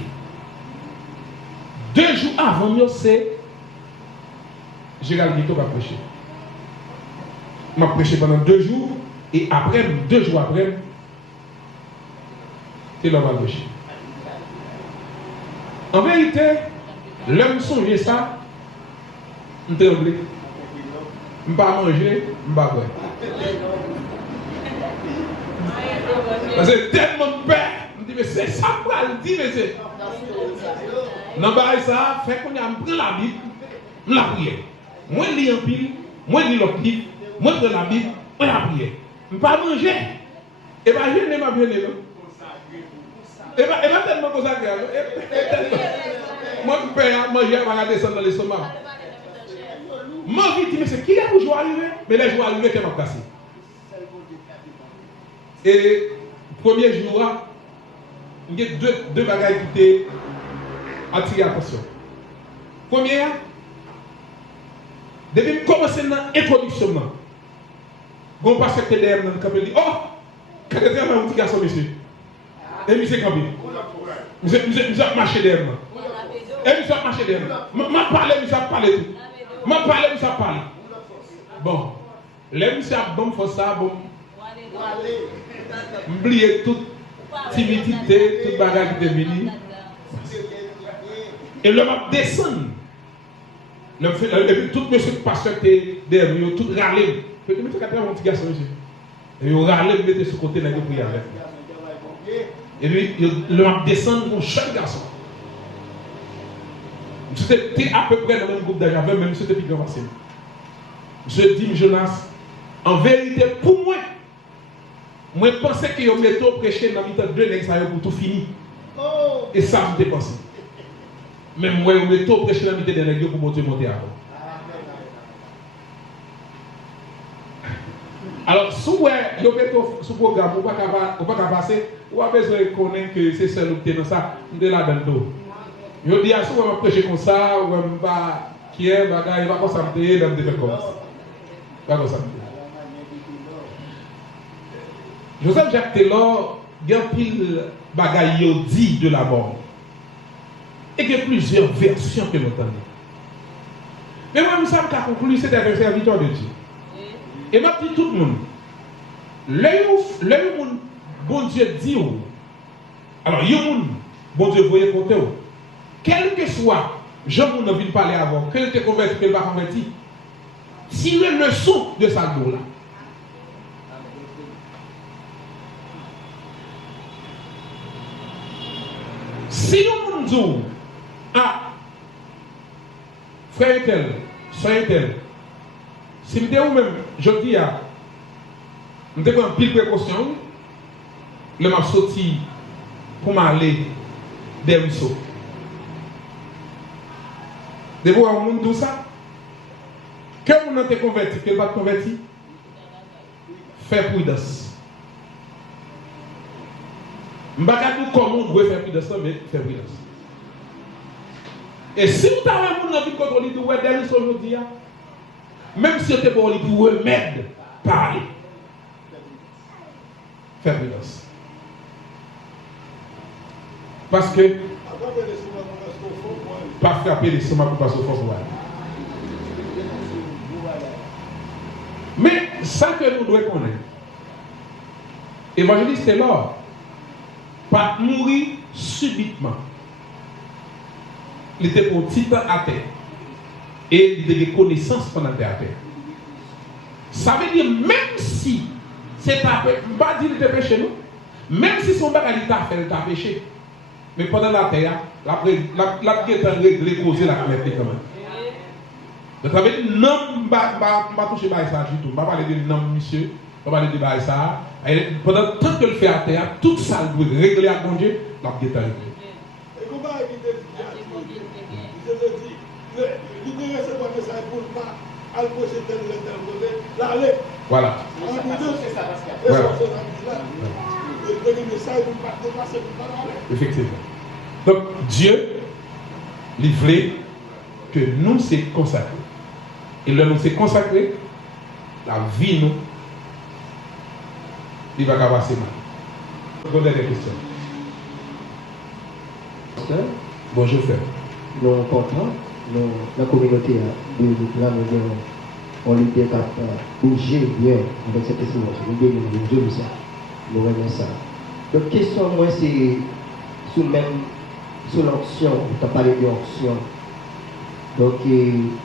2 jours avant, c'est Gérald Guito va prêcher. Je prêché pendant 2 jours et après, 2 jours après, c'est l'homme va prêcher. En vérité, l'homme songeait ça. Je tremble. Je ne vais pas manger, je ne vais pas boire. Parce que tellement peur. Je me dis, mais c'est ça, je dis, mais c'est. Non, ça fait qu'on a pris la Bible, la prière. Moi, je lis en pile, moi, je lis l'autre livre, moi, je prends la Bible, moi, la prière. Je ne vais pas manger. Et bien, je n'ai pas bien là. Et bien, tellement consacré. Moi, je peux manger, je vais descendre dans l'estomac. Ma vie dit, mais c'est qui est pour jouer arriver? Mais les jours arrivés, qu'elle m'a placé. Et premier jour, il y a deux bagages qui étaient attirés attention. Première, depuis que je commence dans l'introduction, on passe avec TDM dans le camp et dit, oh, quand tu es un petit garçon, monsieur. Et monsieur Campi. Vous avez marché derrière moi. Et monsieur a marché derrière moi. Je parle, monsieur a parlé tout. Je parle, monsieur a parlé. Bon. Les monsieur a bon fait ça, bon. Oubliez toute timidité, toute bagarre qui est venue. Et le m'a descendu. Et puis tout monsieur pasteur qui était derrière lui, tout râlé. Je dis, mais c'est un petit garçon, monsieur. Et il râlé, il mettait sur côté, il a prié avec. Et lui, il m'a descendu mon jeune garçon. C'était à peu près dans le même groupe d'âge, même monsieur depuis grand passé. Je dis, Jonas, en vérité, pour moi, moi je pensais que je m'étais prêché dans le deux nègres pour tout finir. Et ça, je pensé. Mais moi, je m'étais prêché dans le deux nègres pour monter avant. Alors, si vous avez ce programme, vous ne pouvez pas passer, vous avez besoin de connaître que c'est seul qui est dans ça, vous êtes là dans le dos. Je dis, si vous avez prêché comme ça, vous n'avez pas qui est, il va pas s'amener dans le développement. Pas comme ça. Joseph Jacques Taylor, il y a pile bagaille dit de la mort. Et il y a plusieurs versions que nous entendons. Mais moi, je me sens qu'à conclure, c'est un serviteur de Dieu. Et m'a dit tout le monde, le monde, bon Dieu dit, alors, il y a un monde, bon Dieu, voyez compter, quel que soit, Jean moun a vu parler avant, que tu es converti, que tu n'es pas converti, tirez le leçon de sa là. Si on nous dit, ah, frère tel, soyez tel, si vous êtes même, je dis, je prends pile précaution, je m'a sorti pour m'aller des ruisseaux. De voir un monde tout ça, que vous n'êtes converti, que vous n'êtes pas converti, faites prudence. Je ne sais pas comment on doit faire prudence, mais faites prudence. Et si vous avez un monde qui contrôle de ouais, des ruisseaux aujourd'hui, même si vous êtes pour remettre, parler. Faites prudence. Parce que pas frapper les stomacs pour passer au fond. Mais ça que nous devons connaître, évangéliste est là, pas mourir subitement. Il était pour petit temps à terre. Et il avait des connaissances pendant la terre. Ça veut dire, même si c'est ta péché, je ne pas dire qu'il était péché, non? Même si son bagage t'a fait, il t'a péché. Mais pendant la terre, la pièce a réglé, causé la clé quand même. Donc ça veut dire, non, je ne vais pas toucher ça du tout. Je ne vais pas parler de non, monsieur, je ne vais pas parler de ça. Pendant le temps que le fait à terre, tout ça doit régler à bon Dieu, la pièce a réglé. Et comment il recevoir un message pour ne pas approcher tel côté, l'aller. Voilà. Effectivement. Donc, Dieu, il voulait que nous c'est consacrés. Et là, nous c'est consacré, la vie, nous, il va passer mal. Bonne dernière question. Bonjour, frère. Nous sommes contents. La communauté, là, on lui dit qu'à bouger bien avec cette estimation. Nous devons ça. Nous voyons ça. Donc, question, moi, c'est sous l'onction, tu as parlé d'onction. Donc,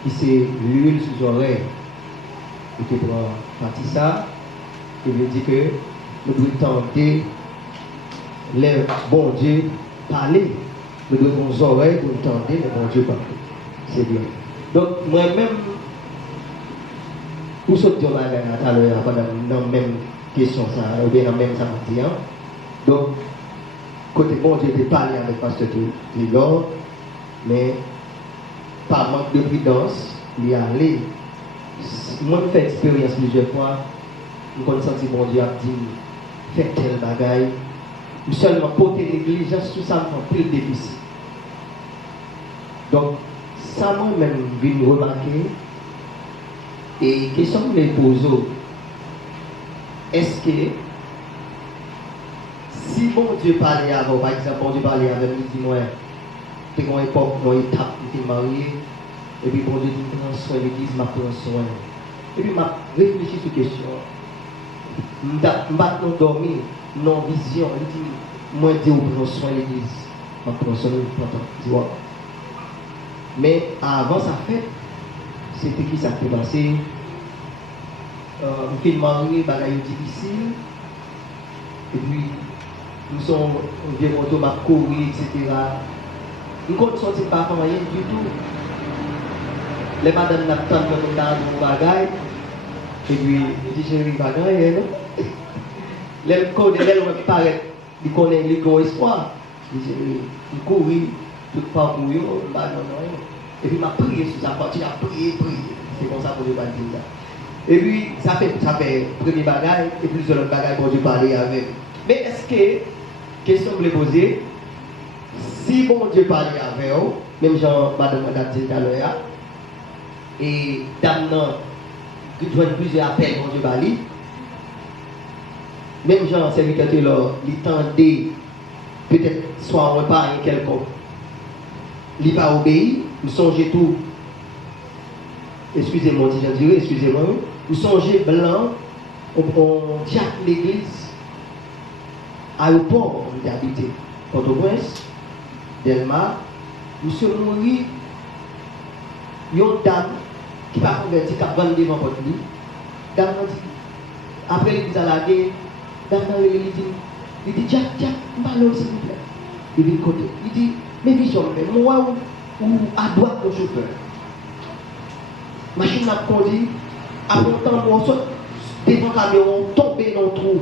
c'est l'huile sous oreille. Et tu prends partie ça. Il veut dire que nous devons tenter les bons dieux parler. Nous devons nos oreilles pour tenter les bons dieux parler. C'est bien. Donc, moi-même, pour ce que je vais dans la même question, ou bien dans la même samedi. Donc, côté bon Dieu, j'ai parlé avec Pasteur Taylor, mais par manque de prudence, il est allé moi, je fais expérience plusieurs fois. Je me sens que mon Dieu a dit, fais tel bagaille. Je seulement porter négligence, tout ça me fait plus difficile. Donc, ça moi-même, je viens remarquer. Et question que je pose, est-ce que si bon Dieu parlait avant, par exemple, bon Dieu parlait avec lui, dit moi, tu es une époque, une étape, tu es marié, et puis bon Dieu dit, prends soin de l'église, m'a prends soin. Et puis, m'a réfléchi sur la question. Je ne vais pas dormir, non vision, il dit, moi, Dieu prend soin de l'église, m'a prends soin de l'église. Mais avant sa fête, c'était qui ça qui s'est passé? Je suis marié, bagaille difficile, et puis, nous sommes bien moto, m'a couru, etc. Nous ne sortir pas comme rien du tout. Les madames n'attendent pas nous dans mon bagage. Et puis, je dis, chérie, bagage, non? Les codes, les gens paraissent, ils connaissent les gros espoirs. Je dis, je cours, tout pas pour eux, bah non, non. Et puis, m'a prié sur sa partie, a prié. C'est comme ça pour ne pas dire ça. Et puis, ça fait premier bagage, et puis, le bagage pour Dieu parler avec. Mais est-ce que, question que je voulais poser, si bon Dieu parlait avec vous, même Jean, madame a dit tout à l'heure, et dame, qui doit plusieurs appels, bon Dieu parlait, même Jean, serviteur là, il tendait, peut-être soit un repas quelconque, il n'a pas obéi, vous songez tout, excusez-moi, si je dirais, excusez-moi, vous songez blanc, on diable l'église, aéroport, on dit habité, Port-au-Prince, Delma, monsieur Mouri, une dame qui va convertir, qui va vendre devant votre lit. Dame dit, après l'église à la guerre, dame il dit, Jack, parlons s'il vous plaît. Il dit, côté, il dit, mais vision, moi ou à droite le chauffeur. Machine m'a conduit, après le temps, on saute devant le camion, tomber dans le trou.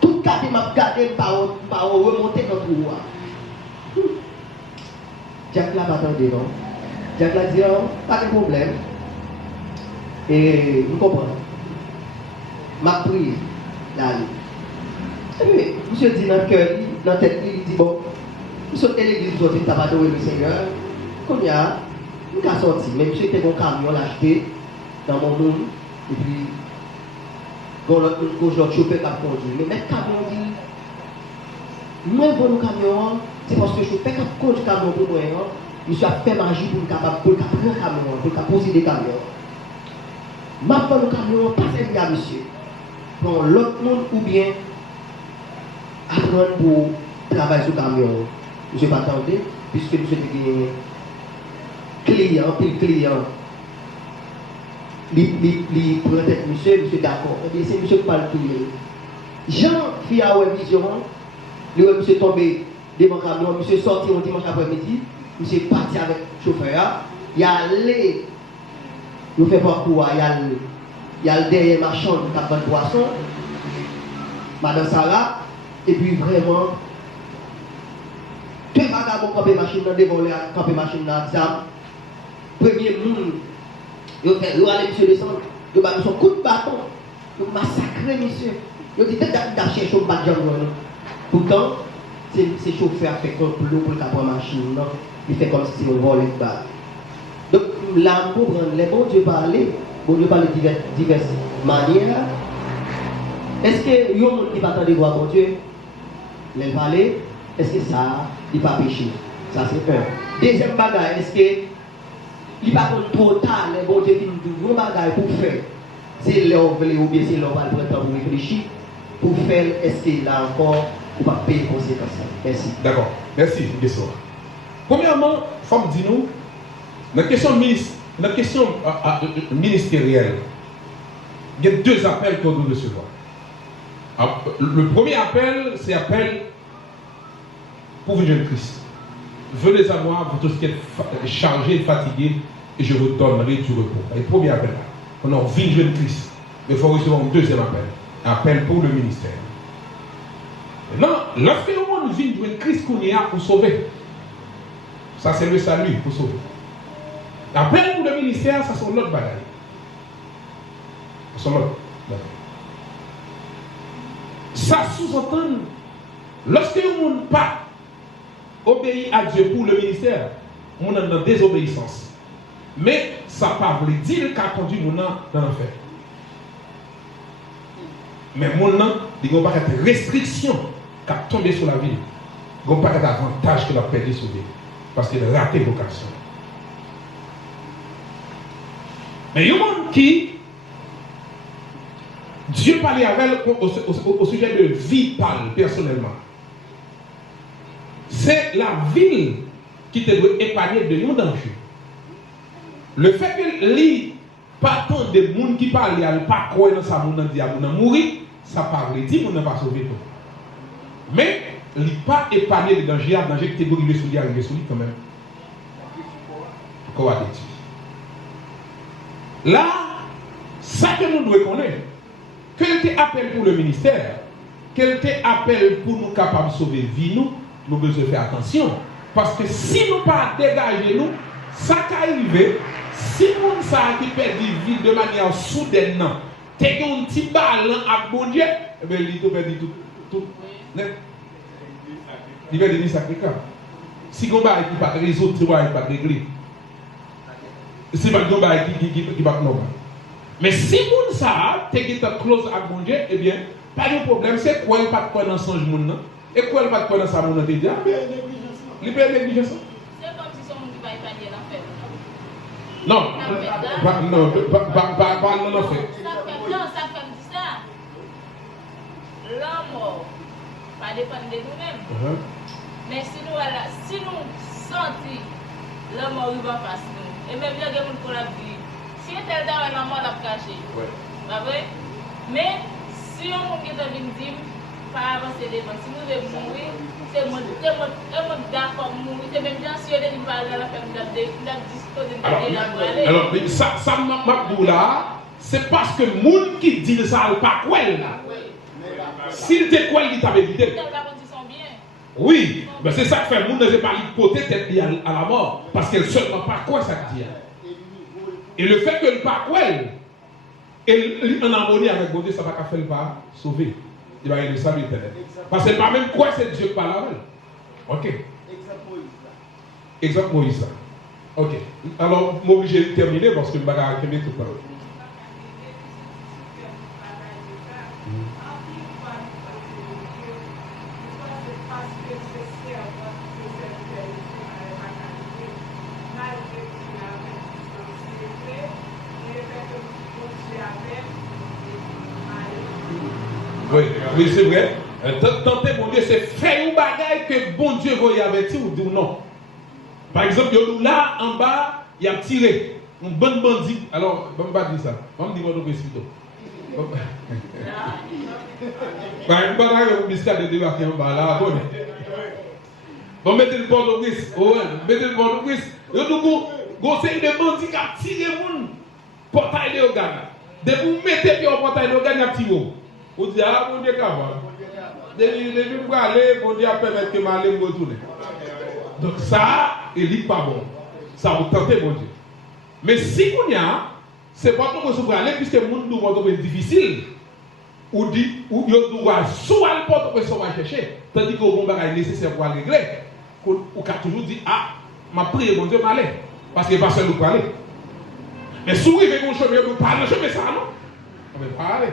Tout le m'a gardé par remonter dans le trou. Jack l'a pas attendu, non? Jack l'a dit, non, pas de problème. Et vous comprenez? Ma prise, là. Et puis, monsieur dit dans le cœur, dans la tête, il dit, bon, vous sortez l'église, vous sortez, t'as pas adoré le Seigneur. Comme il y a, vous avez sorti, mais monsieur était mon camion, l'acheté dans mon monde, et puis, quand l'autre chauffeur a conduit. Mais le camion dit, moi, pour le camion, c'est parce que le chauffeur a conduit le camion pour moi. Monsieur a fait magie pour prendre le camion, pour poser des camions. Ma pour le camion, pas servir à monsieur. Pour l'autre monde ou bien apprendre pour travailler sur le camion. Monsieur pas attendre, puisque monsieur est client, puis client. Il prend tête monsieur d'accord. Et bien c'est monsieur qui parle tout le Jean fit à vision, monsieur tombé devant le camion, monsieur sorti au dimanche après-midi, monsieur parti avec le chauffeur, il a allé, il fait pas quoi, il a le derrière ma chambre, il a fait poisson, madame Sarah, et puis vraiment, tout le monde camper machine dans devant le camper machine dans l'examen, premier monde. Il a monsieur descendre, il a son coup de bâton, il a massacré monsieur. Il a dit, t'as cherché un bâton. Pourtant, ces chauffeurs fait complot pour le capot machine, il fait comme si on volait de balle. Donc, là, pour prendre les bons Dieu parler de diverses manières. Est-ce que il y a un monde qui va attendre de voir bon Dieu? Les parler, est-ce que ça, il va pécher? Ça, c'est un. Deuxième bagage, est-ce que il n'y a pas trop tard, les bons dieux qui nous disent, vous bagage pour faire. C'est l'heure ou bien c'est l'heure pour le temps pour réfléchir. Pour faire, est-ce qu'il a encore ou pas payer conséquences? Merci. D'accord. Merci, Guessor. Premièrement, femme dis-nous, la question ministérielle, il y a deux appels qu'on doit recevoir. Le premier appel, c'est appel pour venir de Christ. Venez à moi, vous tous qui êtes chargés, fatigués, et je vous donnerai du repos. Le premier appel là. On a envie de Christ. Mais il faut recevoir un deuxième appel. Appel pour le ministère. Non, lorsque le monde vient de Christ qu'on y a pour sauver, ça c'est le salut pour sauver. L'appel pour le ministère, ça c'est l'autre bagaille. Ça sous-entend, lorsque vous ne pas obéir à Dieu pour le ministère, on est dans la désobéissance. Mais ça ne veut pas dire qu'il a conduit mon dans l'enfer. Mais mon nom, il n'y a pas de restriction qui a tombé sur la ville. Il n'y a pas d'avantage que la perdu sur lui. Parce qu'il a raté vocation. Mais il y a un monde qui, Dieu parlait avec au sujet de vie parle personnellement. C'est la ville qui te doit épargner de un danger. Le fait que lui, pas tant de monde qui parle, il n'y a pas quoi dans sa monde dit à mourir, ça parle, dit, on n'a pas sauvé tout. Mais il n'est pas épargné de danger, danger qui te doit arriver sur lui quand même. Quoi a-t-il? Là, ça que nous devons connaître, quel te appel pour le ministère, quel te appel pour nous capables de sauver vie, nous devons faire attention. Parce que si nous ne pas dégager nous, ça qui arrive, si nous ça qui perd vie de manière soudaine, tu as un petit ballon à bon Dieu, eh bien, il te perd tout. Il va devenir sacrifié. Si on va pas résoudre, tu vas pas régler. Si on va qui va non. Mais si vous ça, tu es close à bon Dieu, eh bien, pas de problème, c'est quoi il pas de quoi dans son monde, et quoi il pas de quoi dans sa monde, il peut négligence. C'est comme si son monde qui va épargner l'enfer. Non, pas non fait. Non, ça fait ça. La mort va dépendre de nous-mêmes. Mais si nous sentons la mort il va passer nous, et même il y a des gens qui la vie. Si on est dans la mort, on l'a caché. Pas vrai? Mais si on est dans une dîme, pas avancer devant. Si nous devons mourir, c'est moi d'accord mourir. C'est même bien si on est dans la ferme de alors, ça m'a là, c'est parce que le monde qui dit ça n'est pas quoi là. S'il était quoi, il t'avait évité. Oui, mais c'est ça que fait le monde ne veut pas l'hypothèse tête à la mort. Parce qu'elle seulement pas quoi ça dit. Et le fait que le pas quoi, et en harmonie avec Dieu, ça va faire le pas sauver. Il va y avoir le salut éternel. Parce que pas même quoi c'est Dieu qui parle avec. Ok. Exemple Moïse. Ok. Alors, je suis obligé de terminer parce que je vais terminer tout à l'heure. Oui, c'est vrai. Tenter mon Dieu, c'est faire un bagage que bon Dieu va y avertir ou dire non. Par exemple, là en bas, il y a tiré. Un bon bandit. Alors, je ne vais pas dire ça. Je vais me dire mon plutôt. Je ne vais pas dire que de débarquer en bas là. Bon, mettez le port de brise. Mettez le port de brise. Il y a des bandits qui ont tiré mon portail de organes. De vous mettez puis au portail de organes, il y a tiré. Vous dites, ah, mon Dieu, comment? Depuis vous aller, mon Dieu, permettre que ma me retourne. Donc ça, il n'est pas bon. Ça vous tentez, mon Dieu. Mais si vous y a, c'est pas tout que vous aller, puisque le monde doit être difficile. Ou dit, ou il doit soit le porte que ça va chercher. Tandis que vous avez nécessaire pour aller régler. Ou qu'a toujours dit, ah, ma prière, mon Dieu, m'aller. Parce que pas seul nous parler. Mais si vous avez mon chemin, vous parlez, je fais ça, non? On va parler.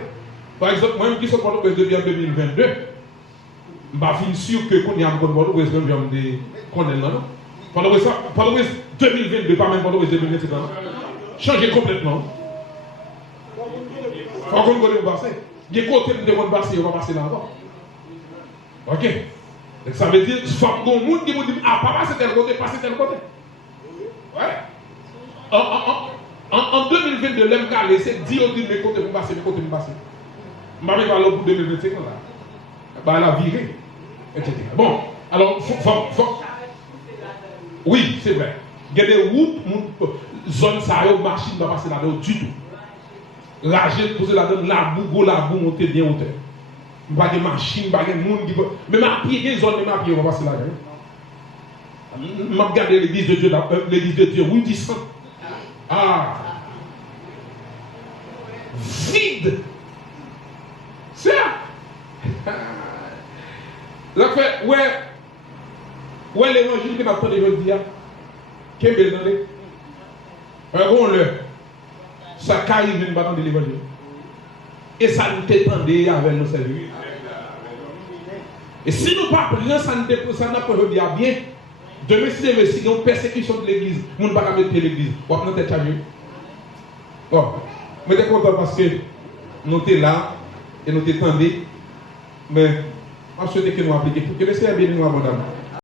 Par exemple, moi, je suis en 2022. Je suis sûr que quand il y a un bon mot, je vais me condamner. Pendant 2022, pas même pendant 2021, changer complètement. Il faut qu'on vous passer. Il y a côté de vous passer, on va passer là-bas. Ok? Donc ça veut dire, il faut que les gens qui vous disent, ah, pas passer tel côté, passer tel côté. Ouais. En 2022, l'homme qui a laissé 10 autres mes côtés, vous passez, mes côtés, vous passez. Je ne vais pas aller pour 2025 là. Bah, la virée, etc. Bon, alors, oui, c'est vrai. Il y a des routes, zones, ça y est, machine ne va passer là-dedans du tout. Rager, poser là-dedans, la boue, monter bien hauteur. Pas de machine, pas de monde qui va. Même à pied, des zones, même à pied, on va passer là-dedans. Je vais regarder l'église de Dieu, oui, 10 ans. Ah! vide. C'est ça. La fait, ouais, l'évangile qui m'a appris aujourd'hui, qu'est-ce que vous un bon le, ça arrive une bataille de l'évangile. Et ça nous t'étendait avec nos services. Et si nous ne parlons pas, ça n'a pas dire bien. Demain, si il y a une persécution de l'église, nous ne pouvons pas mettre l'église. On va mettre chargé. Bon, mais je suis content parce que nous sommes là et nous t'étendons. Mais on souhaite que nous appliquions. Que le Seigneur bénisse nous abondamment.